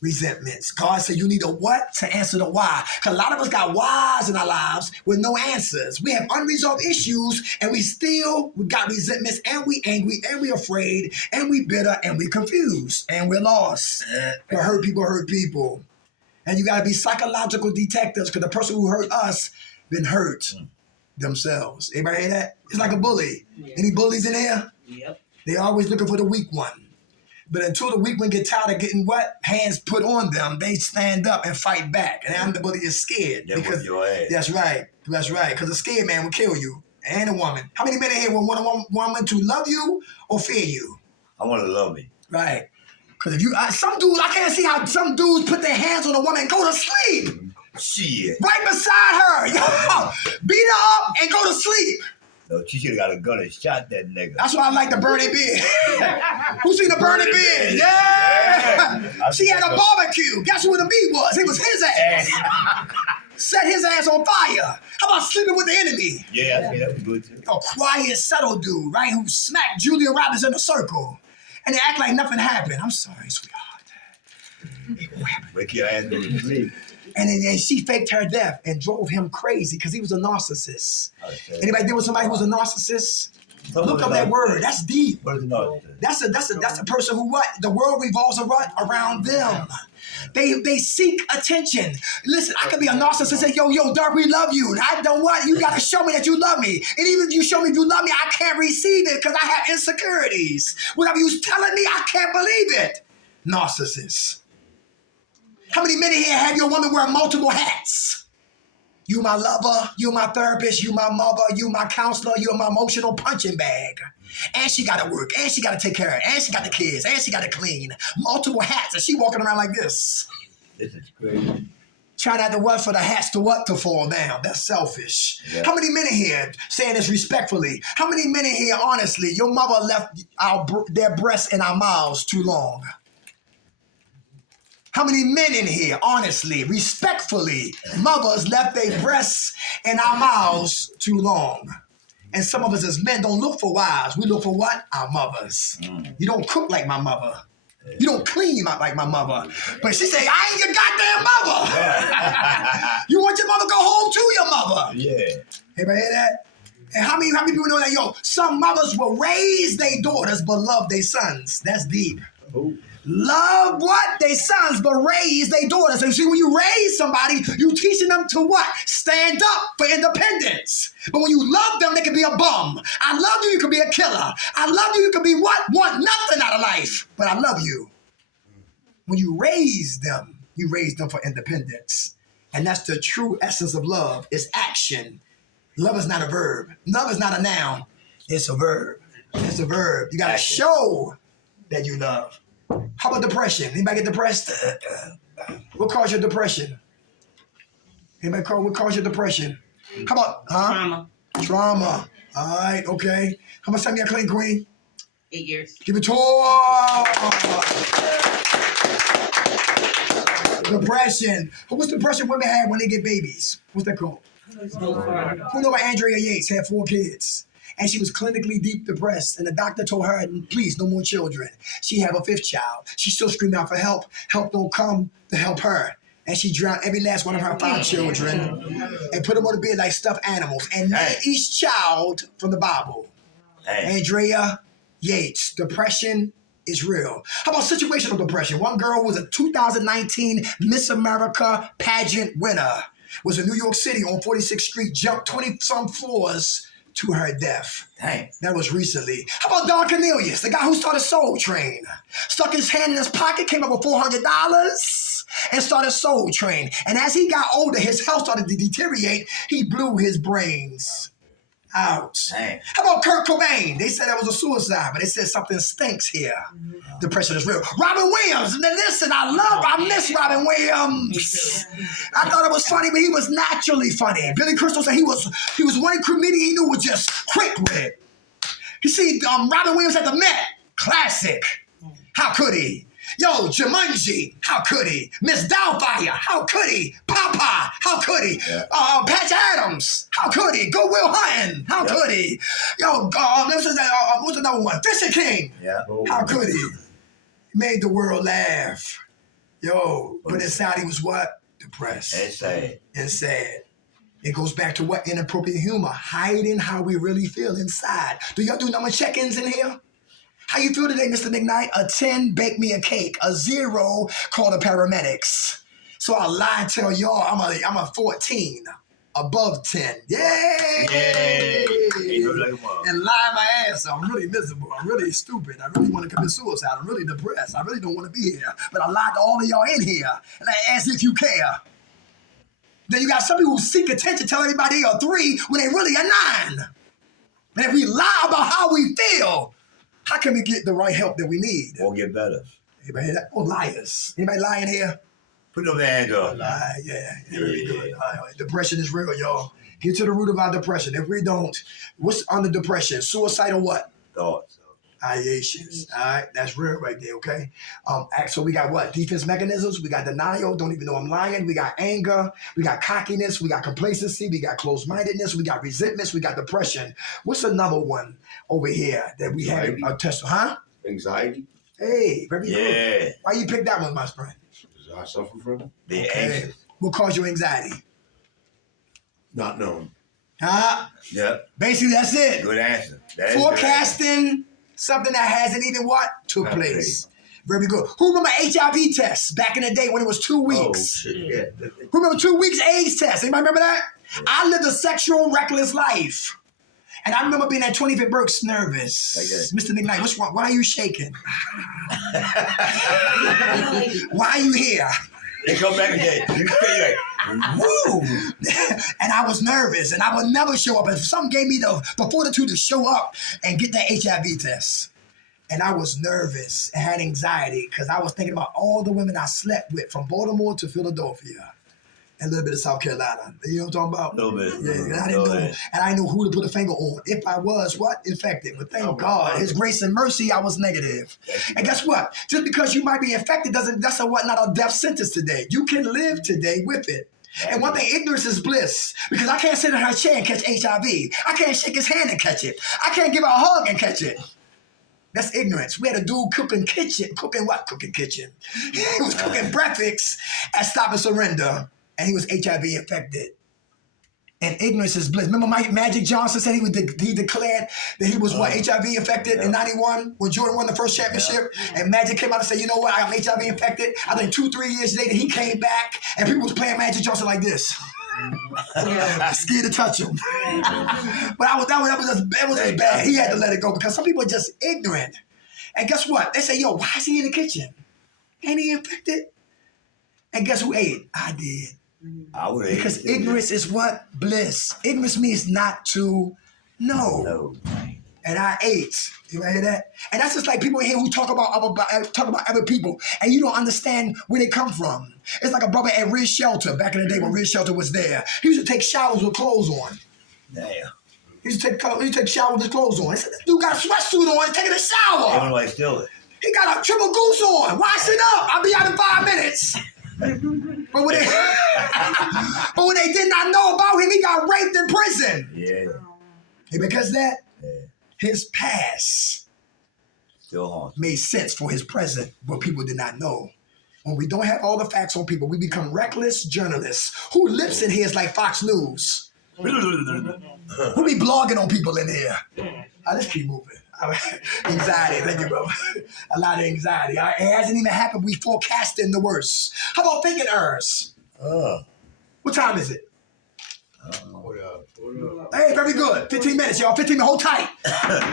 resentments. God said you need a what to answer the why. Because a lot of us got whys in our lives with no answers. We have unresolved issues and we got resentments and we angry and we afraid and we bitter and we confused and we're lost. But hurt people. And you got to be psychological detectives because the person who hurt us been hurt themselves. Anybody hear that? It's like a bully. Any bullies in here? Yep. They always looking for the weak one. But until the weak one get tired of getting what? Hands put on them, they stand up and fight back. And I'm the bully is scared. That was your ass. That's right. Because a scared man will kill you. And a woman. How many men in here want a woman to love you or fear you? I want to love me. Right. Because if you, some dudes, I can't see how some dudes put their hands on a woman and go to sleep. Shit. Right beside her. Yo, beat her up and go to sleep. No, she should have got a gun and shot that nigga. That's why I like the burning beard. Who seen the burning beard? Beard. Yeah. I She had a barbecue. Guess who the meat was? It was his ass. Set his ass on fire. How about sleeping with the enemy? Yeah, I think that was good too. A quiet, subtle dude, right? Who smacked Julia Roberts in a circle. And they act like nothing happened. I'm sorry, sweetheart. Wake your ass go to sleep. And then she faked her death and drove him crazy because he was a narcissist. Anybody deal with somebody who's a narcissist? Look up that word. That's deep. What is a narcissist? That's a person who what? The world revolves around them. They seek attention. Listen, I could be a narcissist and say, yo, Dirk, we love you. And I don't want you gotta show me that you love me. And even if you show me you love me, I can't receive it because I have insecurities. Whatever you're telling me, I can't believe it. Narcissist. How many men in here have your woman wear multiple hats? You my lover, you my therapist, you my mother, you my counselor, you're my emotional punching bag. And she gotta work, and she gotta take care of it, and she got the kids, and she gotta clean. Multiple hats, and she walking around like this. This is crazy. Try not to what for the hats to what to fall down. That's selfish. Yeah. How many men in here, saying this respectfully, how many men in here, honestly, your mother left their breasts in our mouths too long? How many men in here, honestly, respectfully, mothers left their breasts in our mouths too long? And some of us as men don't look for wives. We look for what? Our mothers. You don't cook like my mother. You don't clean like my mother. But she say, I ain't your goddamn mother. You want your mother to go home to your mother. Yeah. Everybody hear that? And how many people know that, yo, some mothers will raise their daughters but love their sons? That's deep. Ooh. Love what? They sons, but raise their daughters. And see, when you raise somebody, you teaching them to what? Stand up for independence. But when you love them, they can be a bum. I love you, you can be a killer. I love you, you can be what? Want nothing out of life. But I love you. When you raise them for independence. And that's the true essence of love, is action. Love is not a verb. Love is not a noun. It's a verb. It's a verb. You got to show that you love. How about depression? Anybody get depressed? What caused your depression? What caused your depression? How about Trauma. All right, okay. How much time you got clean, Queen? 8 years. Give it to her. Depression. What's depression women have when they get babies? What's that called? Who know about Andrea Yates? Had 4 kids. And she was clinically deep depressed. And the doctor told her, please, no more children. She had a 5th child. She's still screaming out for help. Help don't come to help her. And she drowned every last one of her 5 children and put them on the bed like stuffed animals. And named each child from the Bible. Andrea Yates. Depression is real. How about situational depression? One girl was a 2019 Miss America pageant winner. Was in New York City on 46th Street, jumped 20-some floors to her death. Dang. That was recently. How about Don Cornelius, the guy who started Soul Train? Stuck his hand in his pocket, came up with $400 and started Soul Train. And as he got older, his health started to deteriorate. He blew his brains out. Dang. How about Kurt Cobain? They said that was a suicide, but they said something stinks here. Depression is real. Robin Williams. Now listen, I miss Robin Williams. I thought it was funny, but he was naturally funny. Billy Crystal said he was one comedian he knew was just quick with it. You see, Robin Williams at the Met. Classic. How could he? Yo, Jumanji, how could he? Miss Doubtfire, how could he? Papa, how could he? Patch Adams, how could he? Go Will Hunting, how could he? Yo, what's another one? Fisher King, how could he? Made the world laugh. Yo, but inside he was what? Depressed. And sad. It goes back to what? Inappropriate humor, hiding how we really feel inside. Do y'all do number check-ins in here? How you feel today, Mr. McKnight? A 10, bake me a cake. A 0, call the paramedics. So I lie and tell y'all I'm a 14, above 10. Yay! And lie my ass off. I'm really miserable. I'm really stupid. I really want to commit suicide. I'm really depressed. I really don't want to be here. But I lied to all of y'all in here. And I ask if you care. Then you got some people who seek attention, tell everybody they're a 3 when they really a 9. And if we lie about how we feel, how can we get the right help that we need? Or get better. Anybody hear that? Or liars. Anybody lying here? Put them hands up. Yeah. Very good. Depression is real, y'all. Get to the root of our depression. If we don't, what's under depression? Suicide or what? Thoughts. Ideations. All right, that's real right there, okay? So we got what? Defense mechanisms. We got denial. Don't even know I'm lying. We got anger. We got cockiness. We got complacency. We got closed-mindedness. We got resentments. We got depression. What's another one over here that we have a test? Huh? Anxiety. Hey, very good. Why you pick that one, my friend? I suffer from it. Being anxious. What caused you anxiety? Not knowing. Yep. Basically, that's it. Good answer. Forecasting something that hasn't even what? Took place. Very good. Who remember HIV tests back in the day when it was 2 weeks? Oh, shit. Yeah. Who remember 2 weeks AIDS test? Anybody remember that? Yeah. I lived a sexual, reckless life. And I remember being at 25th Burks nervous. Mr. McKnight, what's wrong? Why are you shaking? Why are you here? They come back and say, you feel like, woo! And I was nervous, and I would never show up. And something gave me the fortitude to show up and get that HIV test. And I was nervous and had anxiety because I was thinking about all the women I slept with from Baltimore to Philadelphia. and a little bit of South Carolina. You know what I'm talking about? A little bit. Yeah, and I didn't know, and I didn't know who to put a finger on. If I was what infected, but thank God, His grace and mercy, I was negative. And guess what? Just because you might be infected that's not a death sentence today. You can live today with it. And one thing, ignorance is bliss. Because I can't sit in her chair and catch HIV. I can't shake his hand and catch it. I can't give her a hug and catch it. That's ignorance. We had a dude cooking kitchen. Cooking kitchen? He was cooking breakfast at Stop and Surrender, and he was HIV infected. And ignorance is bliss. Remember Magic Johnson said he declared that he was HIV infected in 91 when Jordan won the first championship. Yeah. And Magic came out and said, you know what, I'm HIV infected. I think 2-3 years later he came back and people was playing Magic Johnson like this. Scared to touch him. But that was just bad. He had to let it go because some people are just ignorant. And guess what? They say, yo, why is he in the kitchen? Ain't he infected? And guess who ate? I did. I would because ignorance is what? Bliss. Ignorance means not to know. No. And I ate. You ever hear that? And that's just like people in here who talk about other people and you don't understand where they come from. It's like a brother at Riz Shelter back in the day when Riz Shelter was there. He used to take showers with clothes on. Damn. He used to take showers with his clothes on. He said, this dude got a sweatsuit on and taking a shower. Everybody steal it. He got a triple goose on. Wash it up. I'll be out in 5 minutes. But when they did not know about him, he got raped in prison. Yeah. And because that, his past still haunts made sense for his present, but people did not know. When we don't have all the facts on people, we become reckless journalists who lips in here is like Fox News. Who be blogging on people in here? Let's keep moving. Anxiety, thank you, bro. A lot of anxiety. It hasn't even happened. We forecasting the worst. How about thinking errors? What time is it? Hey, very good. 15 minutes, y'all. 15 minutes. Hold tight.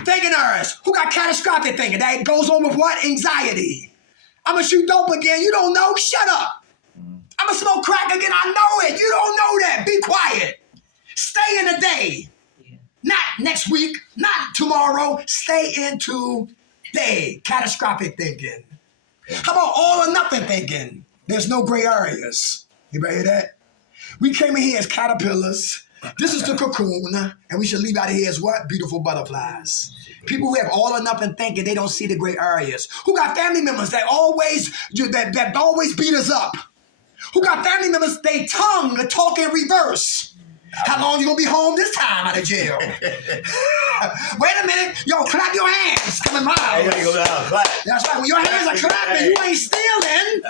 Thinking errors. Who got catastrophic thinking? That goes on with what? Anxiety. I'm going to shoot dope again. You don't know? Shut up. I'm going to smoke crack again. I know it. You don't know that. Be quiet. Stay in the day. Not next week, not tomorrow. Stay in today. Catastrophic thinking. How about all or nothing thinking? There's no gray areas. You ready hear that? We came in here as caterpillars. This is the cocoon, and we should leave out of here as what? Beautiful butterflies. People who have all or nothing thinking, they don't see the gray areas. Who got family members that always beat us up? Who got family members, they tongue to talk in reverse? How long you gonna be home this time out of jail? Wait a minute. Yo, clap your hands. Coming miles. That's right. When your hands are clapping, you ain't stealing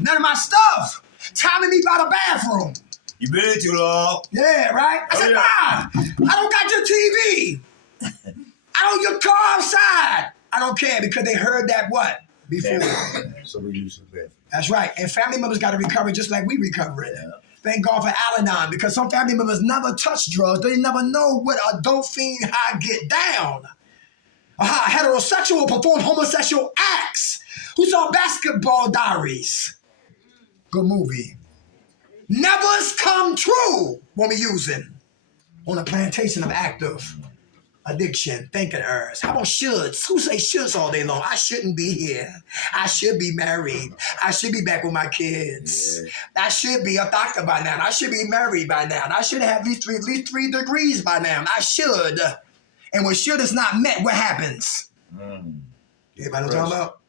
none of my stuff. Timing me by the bathroom. You been here too long. Yeah, right? I said, I don't got your TV. I don't your car outside. I don't care because they heard that what? Before. So we use it. That's right. And family members got to recover just like we recover it. Yeah. Thank God for Al-Anon because some family members never touch drugs. They never know what a dope fiend how get down. Heterosexual perform homosexual acts. Who saw Basketball Diaries? Good movie. Never's come true when we using on a plantation of active addiction, thinking errors. How about shoulds? Who say shoulds all day long? I shouldn't be here. I should be married. I should be back with my kids. Yeah. I should be a doctor by now. I should be married by now. I should have at least three degrees by now. I should. And when should is not met, what happens? Everybody know what I'm talking about?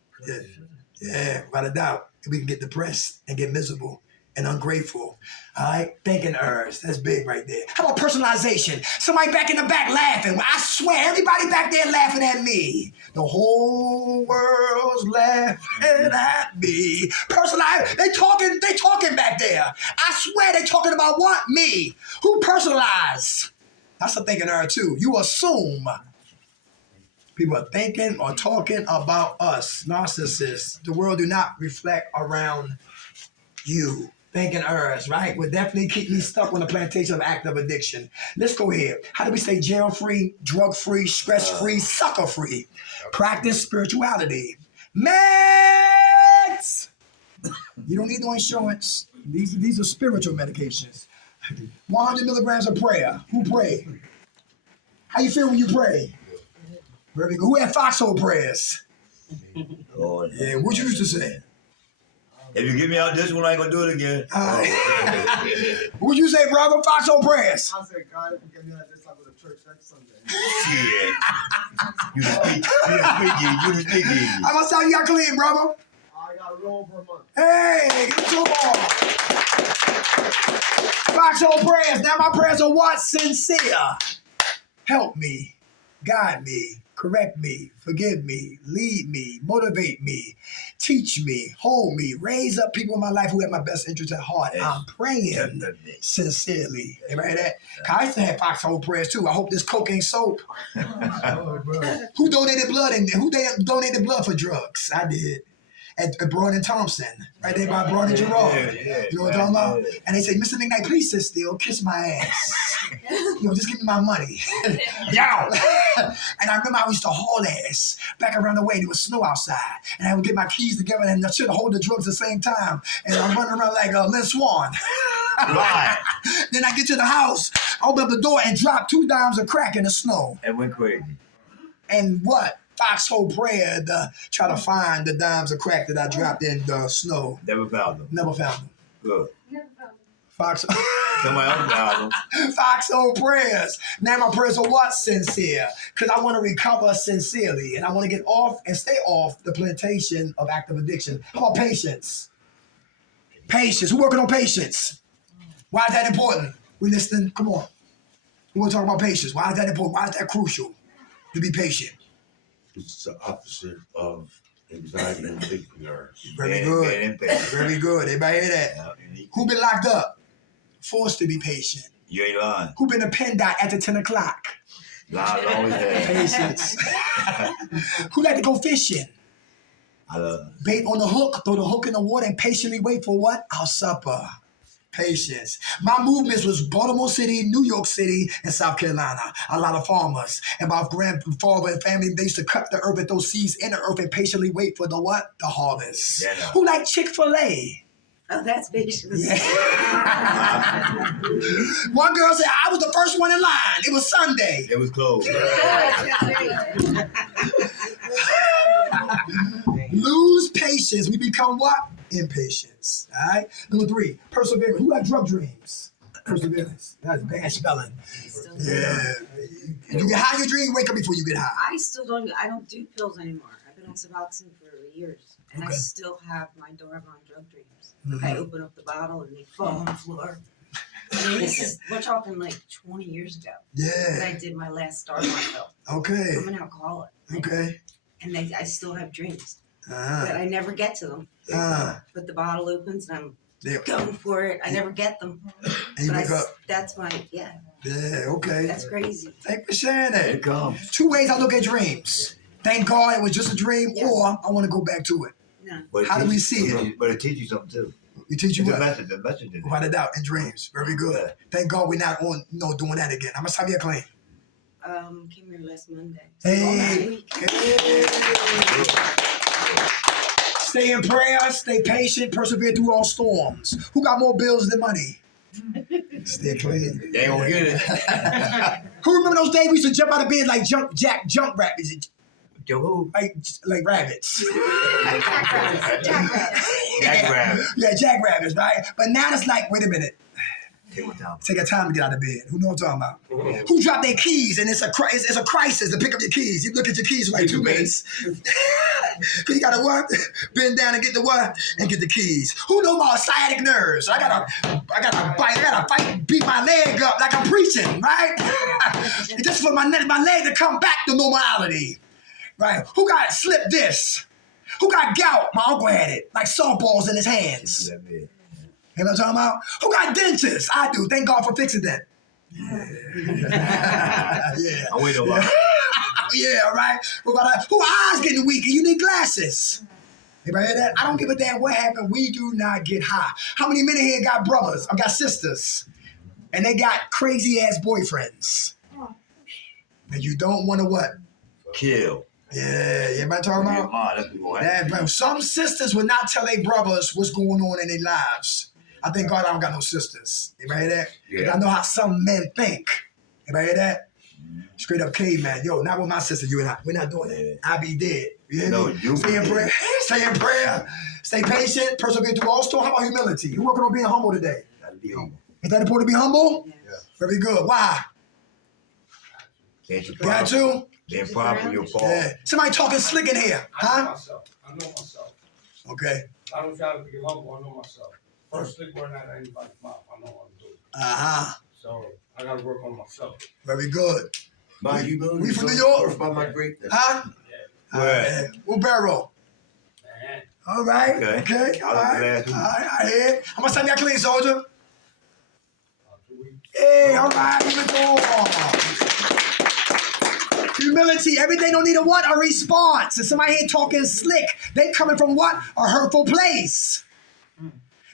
Yeah, without a doubt. We can get depressed and get miserable and ungrateful. All right? Thinking errors. That's big right there. How about personalization? Somebody back in the back laughing. I swear, everybody back there laughing at me. The whole world's laughing at me. Personalized. They talking back there. I swear they talking about what? Me. Who personalized? That's a thinking error too. You assume people are thinking or talking about us. Narcissists. The world do not reflect around you. Thinking errors, right? Will definitely keep me stuck on the plantation of active addiction. Let's go ahead. How do we stay jail-free, drug-free, stress-free, sucker-free? Practice spirituality. Meds! You don't need no insurance. These are spiritual medications. 100 milligrams of prayer. Who pray? How you feel when you pray? Very good. Who had foxhole prayers? Lord. Yeah, what you used to say? If you get me out this one, I ain't gonna do it again. What you say, brother? Foxhole prayers. I said, God, if you get me out of this, I'll go to church next Sunday. Shit. You the speakeasy. How much time you got clean, brother? I got a little over a month. Hey, get 2 more. Foxhole prayers. Now my prayers are what? Sincere. Help me, guide me, correct me, forgive me, lead me, motivate me, teach me, hold me, raise up people in my life who have my best interest at heart. Yes. I'm praying sincerely. Everybody hear that? 'Cause I used to have foxhole prayers too. I hope this coke ain't soap. Who donated blood in there? Who donated blood for drugs? I did. At Broad and Thompson, right there by Broad and Gerard. You know what I'm talking about? And they say, Mr. McKnight, please sit still, kiss my ass. Just give me my money. Yow! And I remember I used to haul ass back around the way. There was snow outside. And I would get my keys together and I should hold the drugs at the same time. And I'm running around like Lynn Swan. Right. Then I get to the house, open up the door and drop 2 dimes of crack in the snow. And went crazy. And what? Foxhole prayer to try to find the dimes of crack that I dropped in the snow. Never found them. Never found them. Good. Foxhole. Somebody else found them. Foxhole prayers. Now my prayers are what? Sincere. Because I want to recover sincerely. And I want to get off and stay off the plantation of active addiction. How about patience? Patience. Who working on patience? Why is that important? We listening? Come on. We want to talk about patience. Why is that important? Why is that crucial to be patient? It's the opposite of anxiety and ignorance. Very good. Very good. Everybody hear that? Who been locked up? Forced to be patient. You ain't lying. Who been a pen dot after 10 o'clock? Lying always had. Patience. Who like to go fishing? I love it. Bait on the hook, throw the hook in the water and patiently wait for what? Our supper. Patience. My movements was Baltimore City, New York City, and South Carolina. A lot of farmers. And my grandfather and family, they used to cut the earth and throw seeds in the earth and patiently wait for the what? The harvest. Yeah, no. Who like Chick-fil-A? Oh, that's patience. Yeah. One girl said, I was the first one in line. It was Sunday. It was closed. Lose patience. We become what? Impatience. All right? Number 3, perseverance. Who got drug dreams? Perseverance. That's bad spelling. Yeah. You get high, you dream, wake up before you get high. I still don't. I don't do pills anymore. I've been on Suboxone for years, and Okay. I still have my doggone drug dreams. Mhm. I open up the bottle and they fall on the floor. I mean, we're talking like 20 years ago. When Yeah. I did my last Starline pill. Okay. I'm an alcoholic, Okay. and I still have dreams, but Uh-huh. I never get to them. But the bottle opens and I'm Yeah. going for it. I never get them. And you But wake up. that's my yeah. Yeah, okay. That's crazy. Thank you for sharing It that. comes. 2 ways I look at dreams. Thank God it was just a dream, Yes. or I want to go back to it. No. But How do we teach- see it? But it teaches you something too. We teach you It's a what? message. A message in it. Without a doubt, in dreams. Very good. Thank God we're not on doing that again. How much time you clean? Came here last Monday. Hey. Last week. Stay in prayer, stay patient, persevere through all storms. Who got more bills than money? Stay clean. They ain't gonna get it. Who remember those days we used to jump out of bed like jump rabbits, Yo, who? like rabbits? Jackrabbit. Yeah, jackrabbits, right? But now it's like, wait a minute, Take one time. take a time to get out of bed. Who know what I'm talking about? Who dropped their keys and it's a crisis to pick up your keys. You look at your keys for like 2 minutes. Cause you gotta what? Bend down and get the what? And get the keys. Who know about sciatic nerves? I gotta fight, beat my leg up like I'm preaching, right? Just for my leg to come back to normality. Right? Who got slip disc? Who got gout? My uncle had it, like softballs in his hands. That bit. You know what I'm talking about? Who got dentists? I do. Thank God for fixing that. Yeah. I'm waiting a while. Yeah, right. Who eyes getting weak and you need glasses? Anybody hear that? I don't give a damn what happened. We do not get high. How many men in here got brothers or got sisters? And they got crazy ass boyfriends. And you don't want to what? Kill. Yeah, everybody talking about? That's what That, bro. Some sisters would not tell their brothers what's going on in their lives. I thank God I don't got no sisters. Anybody hear that? 'Cause Yeah. I know how some men think. Anybody hear that? Straight up caveman. Yo, not with my sister, you and I. We're not doing that. I be dead. You hear No, me? you Stay in did. prayer. Stay in prayer. Stay patient. Persevere through all storm. How about humility? You working on being humble today? Gotta be humble. Is that important to be humble? Yes. Very good. Why? Can't you Got to? Being proud for your fault. Yeah. Somebody talking slick in here, I know huh? myself. I know myself. Okay. I don't try to be humble. I know myself. First slick word out of anybody's mouth. I know what I'm doing. Uh-huh. So I gotta work on myself. Very good. My humility We from is New York? birthed by my greatness. Huh? Where? Barrow. Man. All right. Okay. Okay. All right. Glad to- All right. I hear it. How much time y'all clean, soldier? 2 weeks. Hey, all right. Here we go. Humility. Everything don't need a what? A response. And somebody here talking slick. They coming from what? A hurtful place.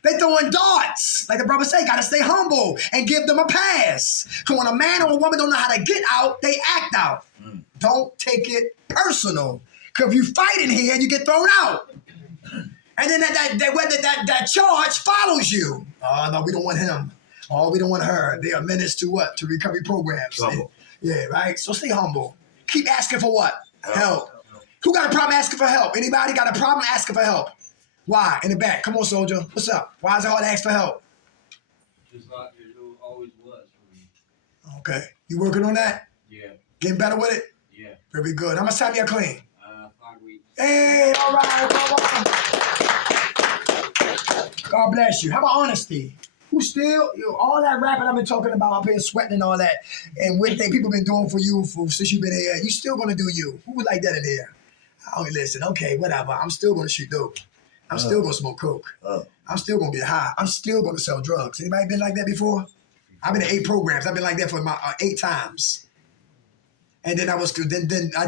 They throwing darts. Like the brother say, gotta stay humble and give them a pass. Because when a man or a woman don't know how to get out, they act out. Don't take it personal. Because if you fight in here, you get thrown out. And then that charge follows you. Oh, no, we don't want him. Oh, we don't want her. They are menace to what? To recovery programs. Humble. Yeah, right? So stay humble. Keep asking for what? Help. Who got a problem asking for help? Anybody got a problem asking for help? Why? In the back. Come on, soldier. What's up? Why is it hard to ask for help? Just like it always was for me. Okay. You working on that? Yeah, Getting better with it? yeah. Very good. How much time you clean? 5 weeks. Hey, all right. God bless you. How about honesty? Who still, all that rapping I've been talking about up here, sweating and all that, and what thing people been doing for you since you've been here, you still gonna do you. Who was like that in here? Oh, listen, okay, whatever. I'm still gonna shoot dope. I'm still gonna smoke coke. I'm still gonna get high. I'm still gonna sell drugs. Anybody been like that before? I've been to 8 programs. I've been like that for my 8 times. And then I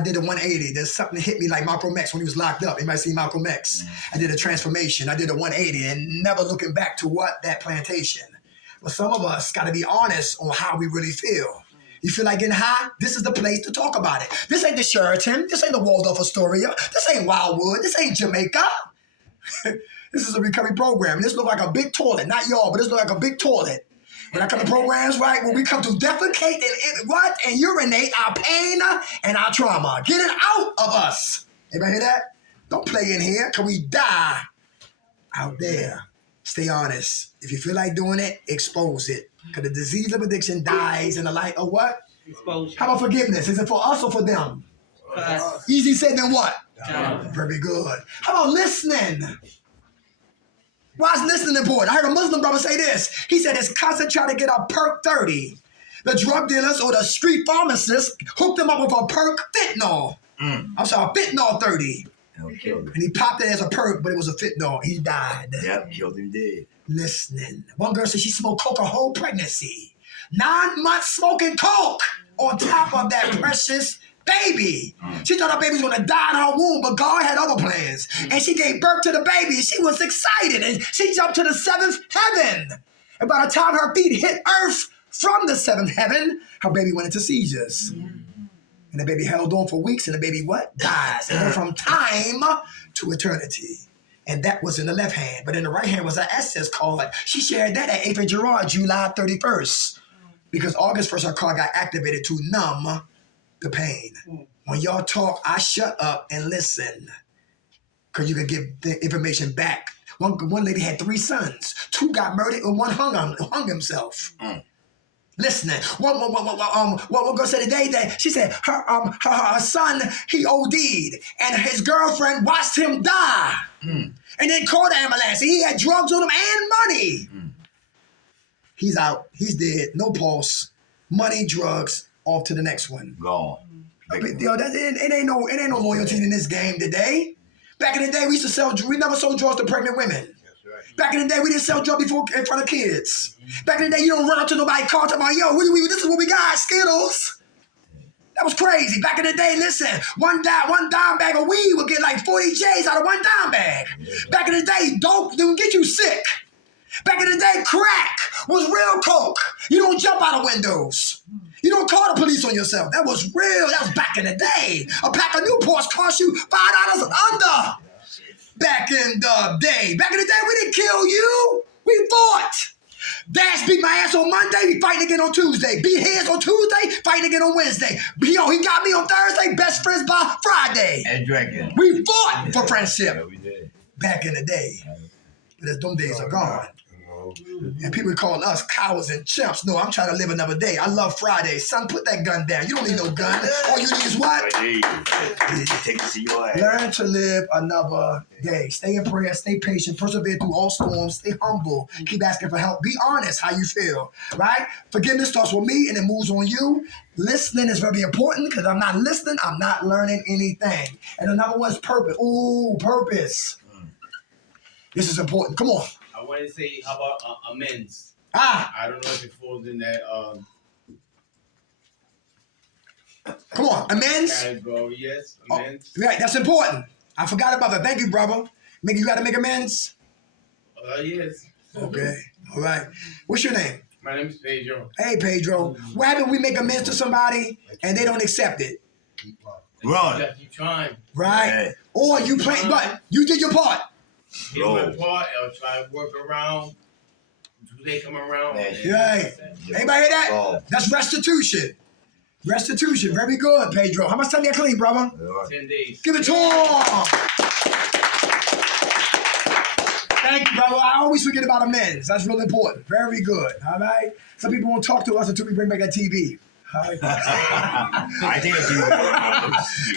did a 180. There's something that hit me like Malcolm X when he was locked up. Anybody see Malcolm X? I did a transformation. I did a 180 and never looking back to what? That plantation. But some of us got to be honest on how we really feel. You feel like getting high? This is the place to talk about it. This ain't the Sheraton. This ain't the Waldorf Astoria. This ain't Wildwood. This ain't Jamaica. This is a recovery program. And this look like a big toilet. Not y'all, but this look like a big toilet. When I come to programs, right, when we come to defecate and urinate our pain and our trauma. Get it out of us. Anybody hear that? Don't play in here, because we die out there. Stay honest. If you feel like doing it, expose it. Because the disease of addiction dies in the light of what? Exposure. How about forgiveness? Is it for us or for them? For us. Easy said than what? Done. Very good. How about listening? Why is listening important? I heard a Muslim brother say this. He said it's constant trying to get a perk 30. The drug dealers or the street pharmacists hooked him up with a perk fentanyl. I'm sorry, fentanyl 30. Killed him. And he popped it as a perk, but it was a fentanyl. He died. Yep, killed him dead. Listening. One girl said she smoked coke her whole pregnancy. 9 months smoking coke on top of that precious baby. She thought her baby was going to die in her womb, but God had other plans. And she gave birth to the baby, and she was excited, and she jumped to the 7th heaven. And by the time her feet hit earth from the 7th heaven, her baby went into seizures. And the baby held on for weeks, and the baby what? Dies. And went from time to eternity. And that was in the left hand. But in the right hand was an access card. She shared that at 8th and Gerard, July 31st. Because August 1st, her card got activated to numb the pain. When y'all talk, I shut up and listen. Because you can give the information back. One lady had 3 sons. 2 got murdered and 1 hung himself. Listening. One girl said today that she said her son, he OD'd. And his girlfriend watched him die. And then called the ambulance. And he had drugs on him and money. He's out. He's dead. No pulse. Money, drugs. Off to the next one. Gone. Yo, it ain't no loyalty in this game today. Back in the day, we never sold drugs to pregnant women. That's right. Back in the day, we didn't sell drugs in front of kids. Back in the day, you don't run up to nobody's car talking about, yo, this is what we got, Skittles. That was crazy. Back in the day, listen, one dime bag of weed would get like 40 J's out of 1 dime bag. Back in the day, dope would get you sick. Back in the day, crack was real coke. You don't jump out of windows. You don't call the police on yourself. That was real. That was back in the day. A pack of Newports cost you $5 and under. Back in the day. Back in the day, we didn't kill you. We fought. Dash beat my ass on Monday, we fighting again on Tuesday. Beat his on Tuesday, fighting again on Wednesday. He got me on Thursday, best friends by Friday. And drinking. We fought for friendship Yeah, we did. back in the day. But them days are gone. And people call us cowards and chimps. No, I'm trying to live another day. I love Fridays. Son, put that gun down. You don't need no gun. All you need is what? Take it to your ass. Learn to live another day. Stay in prayer. Stay patient. Persevere through all storms. Stay humble. Keep asking for help. Be honest how you feel. Right? Forgiveness starts with me and it moves on you. Listening is very important because I'm not listening. I'm not learning anything. And another one is purpose. Ooh, purpose. This is important. Come on. I want to say, how about amends? Ah, I don't know if it falls in that come on. Amends. category. Yes, Oh, amends. right, that's important. I forgot about that. Thank you, brother. You got to make amends? Yes. Okay. All right. What's your name? My name is Pedro. Hey, Pedro. What happens when we make amends to somebody and they don't accept it? Run. Just keep trying. Right? Yeah. Or you play, but you did your part. Do my part. I'll try to work around. Do they come around? Man, Right. Anybody hear that? Oh. That's restitution. Restitution. Very good, Pedro. How much time you got clean, brother? 10 days. Give it to him. Thank you, brother. I always forget about amends. That's really important. Very good. All right. Some people won't talk to us until we bring back that TV. All right. I think it's you.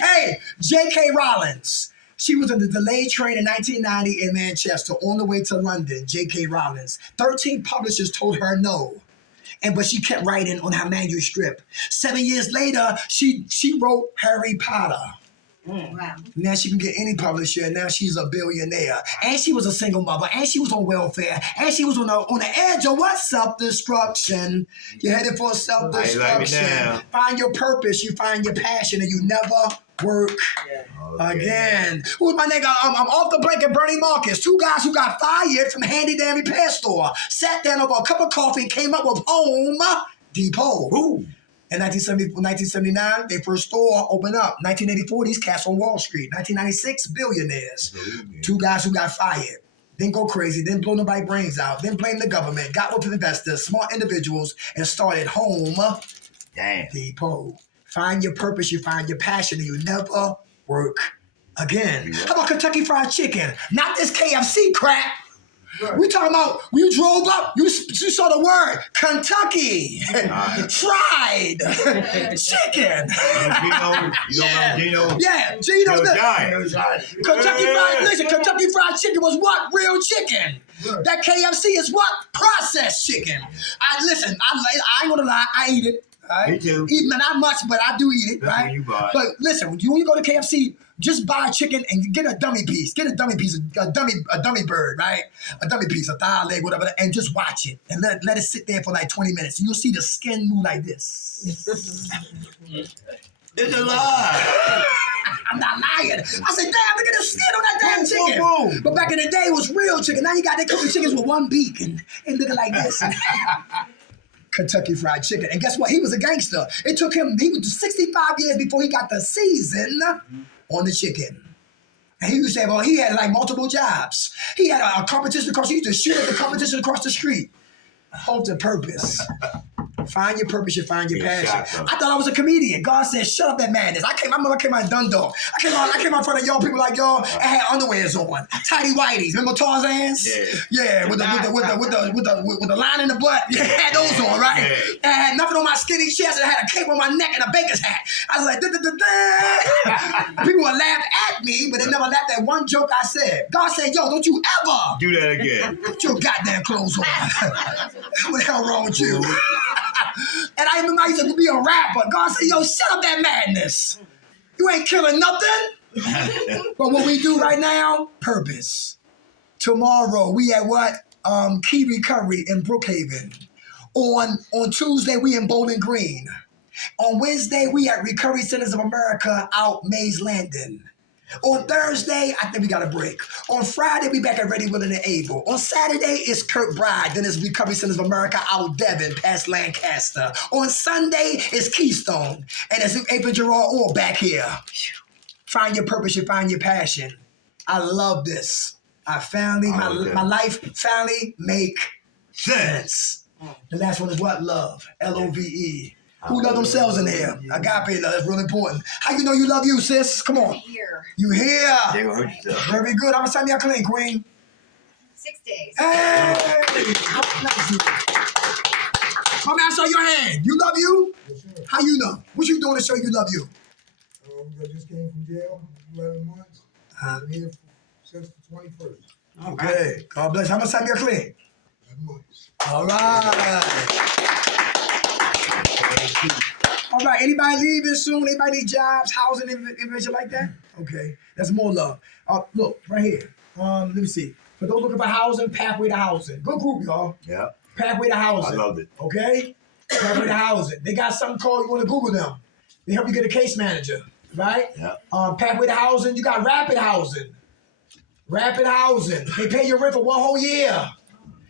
Hey, J.K. Rowlins. She was on the delayed train in 1990 in Manchester on the way to London. J.K. Rowlins. 13 publishers told her no. But she kept writing on her manuscript. 7 years later, she wrote Harry Potter. Wow. Now she can get any publisher. Now she's a billionaire. And she was a single mother. And she was on welfare. And she was on the edge of what? Self-destruction. You're headed for self-destruction. now. Find your purpose. You find your passion. And you never work again. Who's my nigga? I'm off the blanket, Bernie Marcus. Two guys who got fired from Handy Dandy Repair Store. Sat down over a cup of coffee and came up with Home Depot. Ooh. In 1979, their first store opened up. 1984, these cats on Wall Street. 1996, billionaires. Two guys who got fired. Didn't go crazy, didn't blow nobody's brains out, didn't blame the government, got with investors, smart individuals, and started Home Damn. Depot. Find your purpose, you find your passion, and you never work again. How about Kentucky Fried Chicken? Not this KFC crap. We talking about when you drove up, you saw the word Kentucky Fried Chicken. Gino. Yeah, Gino. He'll die. Kentucky Fried. Listen, Kentucky Fried Chicken was what? Real chicken. That KFC is what? Processed chicken. I ain't gonna lie, I eat it. Right? Me too. Eat not much, but I do eat it. That's Right? when you buy it. But listen, when you go to KFC, just buy a chicken and get a dummy piece. Get a dummy piece, a dummy bird, right? A dummy piece, a thigh leg, whatever, and just watch it. And let it sit there for like 20 minutes. And you'll see the skin move like this. It's a lie. I'm not lying. I said, damn, look at the skin on that damn chicken. Boom, boom. But back in the day, it was real chicken. Now you got they cooking chickens with one beak and looking like this. Kentucky Fried Chicken. And guess what? He was a gangster. It took him, he was 65 years before he got the season on the chicken. And he used to say, well, he had like multiple jobs. He had a competition across, he used to shoot at the competition across the street. Hold the purpose. Find your purpose, you find your Yeah, passion. shot, I thought I was a comedian. God said, shut up that madness. I remember I came out of Dundalk. I came out in front of y'all people like y'all. I had underwears on, tidy whities. Remember Tarzan's? Yeah, with the line in the butt. Yeah, I had those on, right? Yeah. I had nothing on my skinny chest, and I had a cape on my neck and a baker's hat. I was like, da-da-da-da. People would laugh at me, but they never laughed at one joke I said. God said, yo, don't you ever Do that again. put your goddamn clothes on. What the hell wrong with you? And I remember I used to be a rapper. God said, yo, shut up that madness. You ain't killing nothing. But what we do right now, purpose. Tomorrow, we at what? Key Recovery in Brookhaven. On Tuesday, we in Bowling Green. On Wednesday, we at Recovery Centers of America out Mays Landing. On Thursday, I think we got a break. On Friday, we back at Ready, Willing, and Able. On Saturday, it's Kirkbride. Then it's Recovery Centers of America out Devon, past Lancaster. On Sunday, it's Keystone. And it's April Gerard Orr back here. Find your purpose, you find your passion. I love this. My life finally make sense. The last one is what? Love. Love. Who love themselves in here? Agape love. That's really important. How you know you love you, sis? Come on. Here. You here? They gonna hurt yourself. Very good. How much time y'all clean, Queen? 6 days. Hey! How bless you. Come here, show your hand. You love you? Yes, sir. How you know? What you doing to show you love you? I just came from jail, 11 months. I've been here since the 21st. Okay. God bless. How much time y'all clean? 11 months. All right. All right. Anybody leaving soon? Anybody need jobs, housing, information like that? Okay. That's more love. Look, right here. Let me see. For those looking for housing, Pathway to Housing. Good group, y'all. Yeah, Pathway to I Housing. loved it. Okay? Pathway to Housing. They got something called, you want to Google them. They help you get a case manager, right? Yeah. Pathway to Housing. You got Rapid Housing. Rapid Housing. They pay your rent for 1 whole year.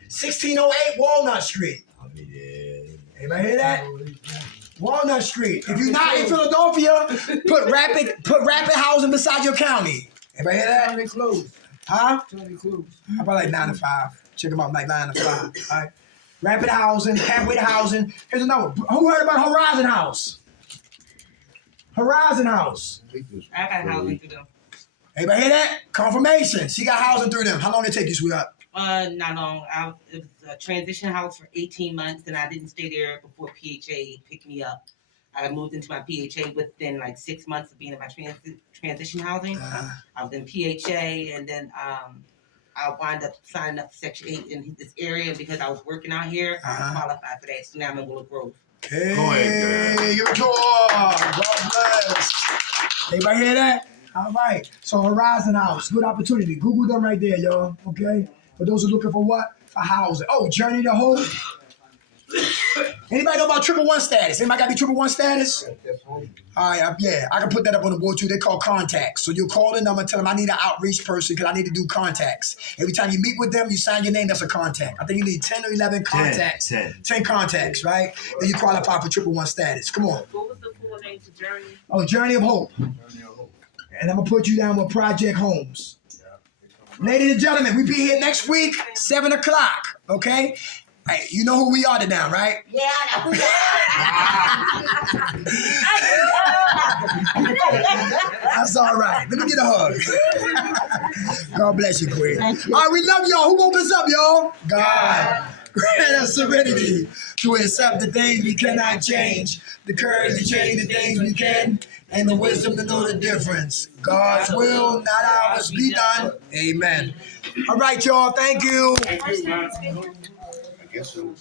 1608 Walnut Street. I mean, yeah. Anybody hear that? Walnut Street. If you're not in Philadelphia, put Rapid Housing beside your county. Anybody hear that? They closed. Huh? They closed. How about like 9 to 5? Check them out like 9 to 5. All right. Rapid Housing, Pathway to Housing. Here's another one. Who heard about Horizon House? Horizon House. I got housing through them. Anybody hear that? Confirmation. She got housing through them. How long did it take you, sweetheart? Not long. It was a transition house for 18 months, and I didn't stay there before PHA picked me up. I moved into my PHA within like 6 months of being in my transition housing. I was in PHA, and then I wound up signing up for Section 8 in this area because I was working out here. I qualified for that, so now I'm in Willow Grove. Hey, Go ahead, girl. give it to her. God bless. Anybody hear that? All right. So Horizon House, good opportunity. Google them right there, y'all. Okay. For those who are looking for what? For housing. Oh, Journey to Hope. Anybody know about 111 status? Anybody got the 111 status? That's home. All right, yeah, I can put that up on the board too. They call contacts. So you call the number, tell them I need an outreach person because I need to do contacts. Every time you meet with them, you sign your name. That's a contact. I think you need 10 or 11 contacts. 10 contacts, right? Then you qualify for 111 status. Come on. What was the full name to Journey? Oh, Journey of Hope. And I'm gonna put you down with Project Homes. Ladies and gentlemen, we be here next week, 7 o'clock. Okay. Hey, you know who we are now, right? Yeah, I know. That's all right. Let me get a hug. God bless you, Queen. All right, we love y'all. Who woke us up, y'all? God. Grant us serenity to accept the things we cannot change, the courage to change the things we can, and the wisdom to know the difference. God's will, not ours, be done. Amen. All right, y'all. Thank you. I guess so.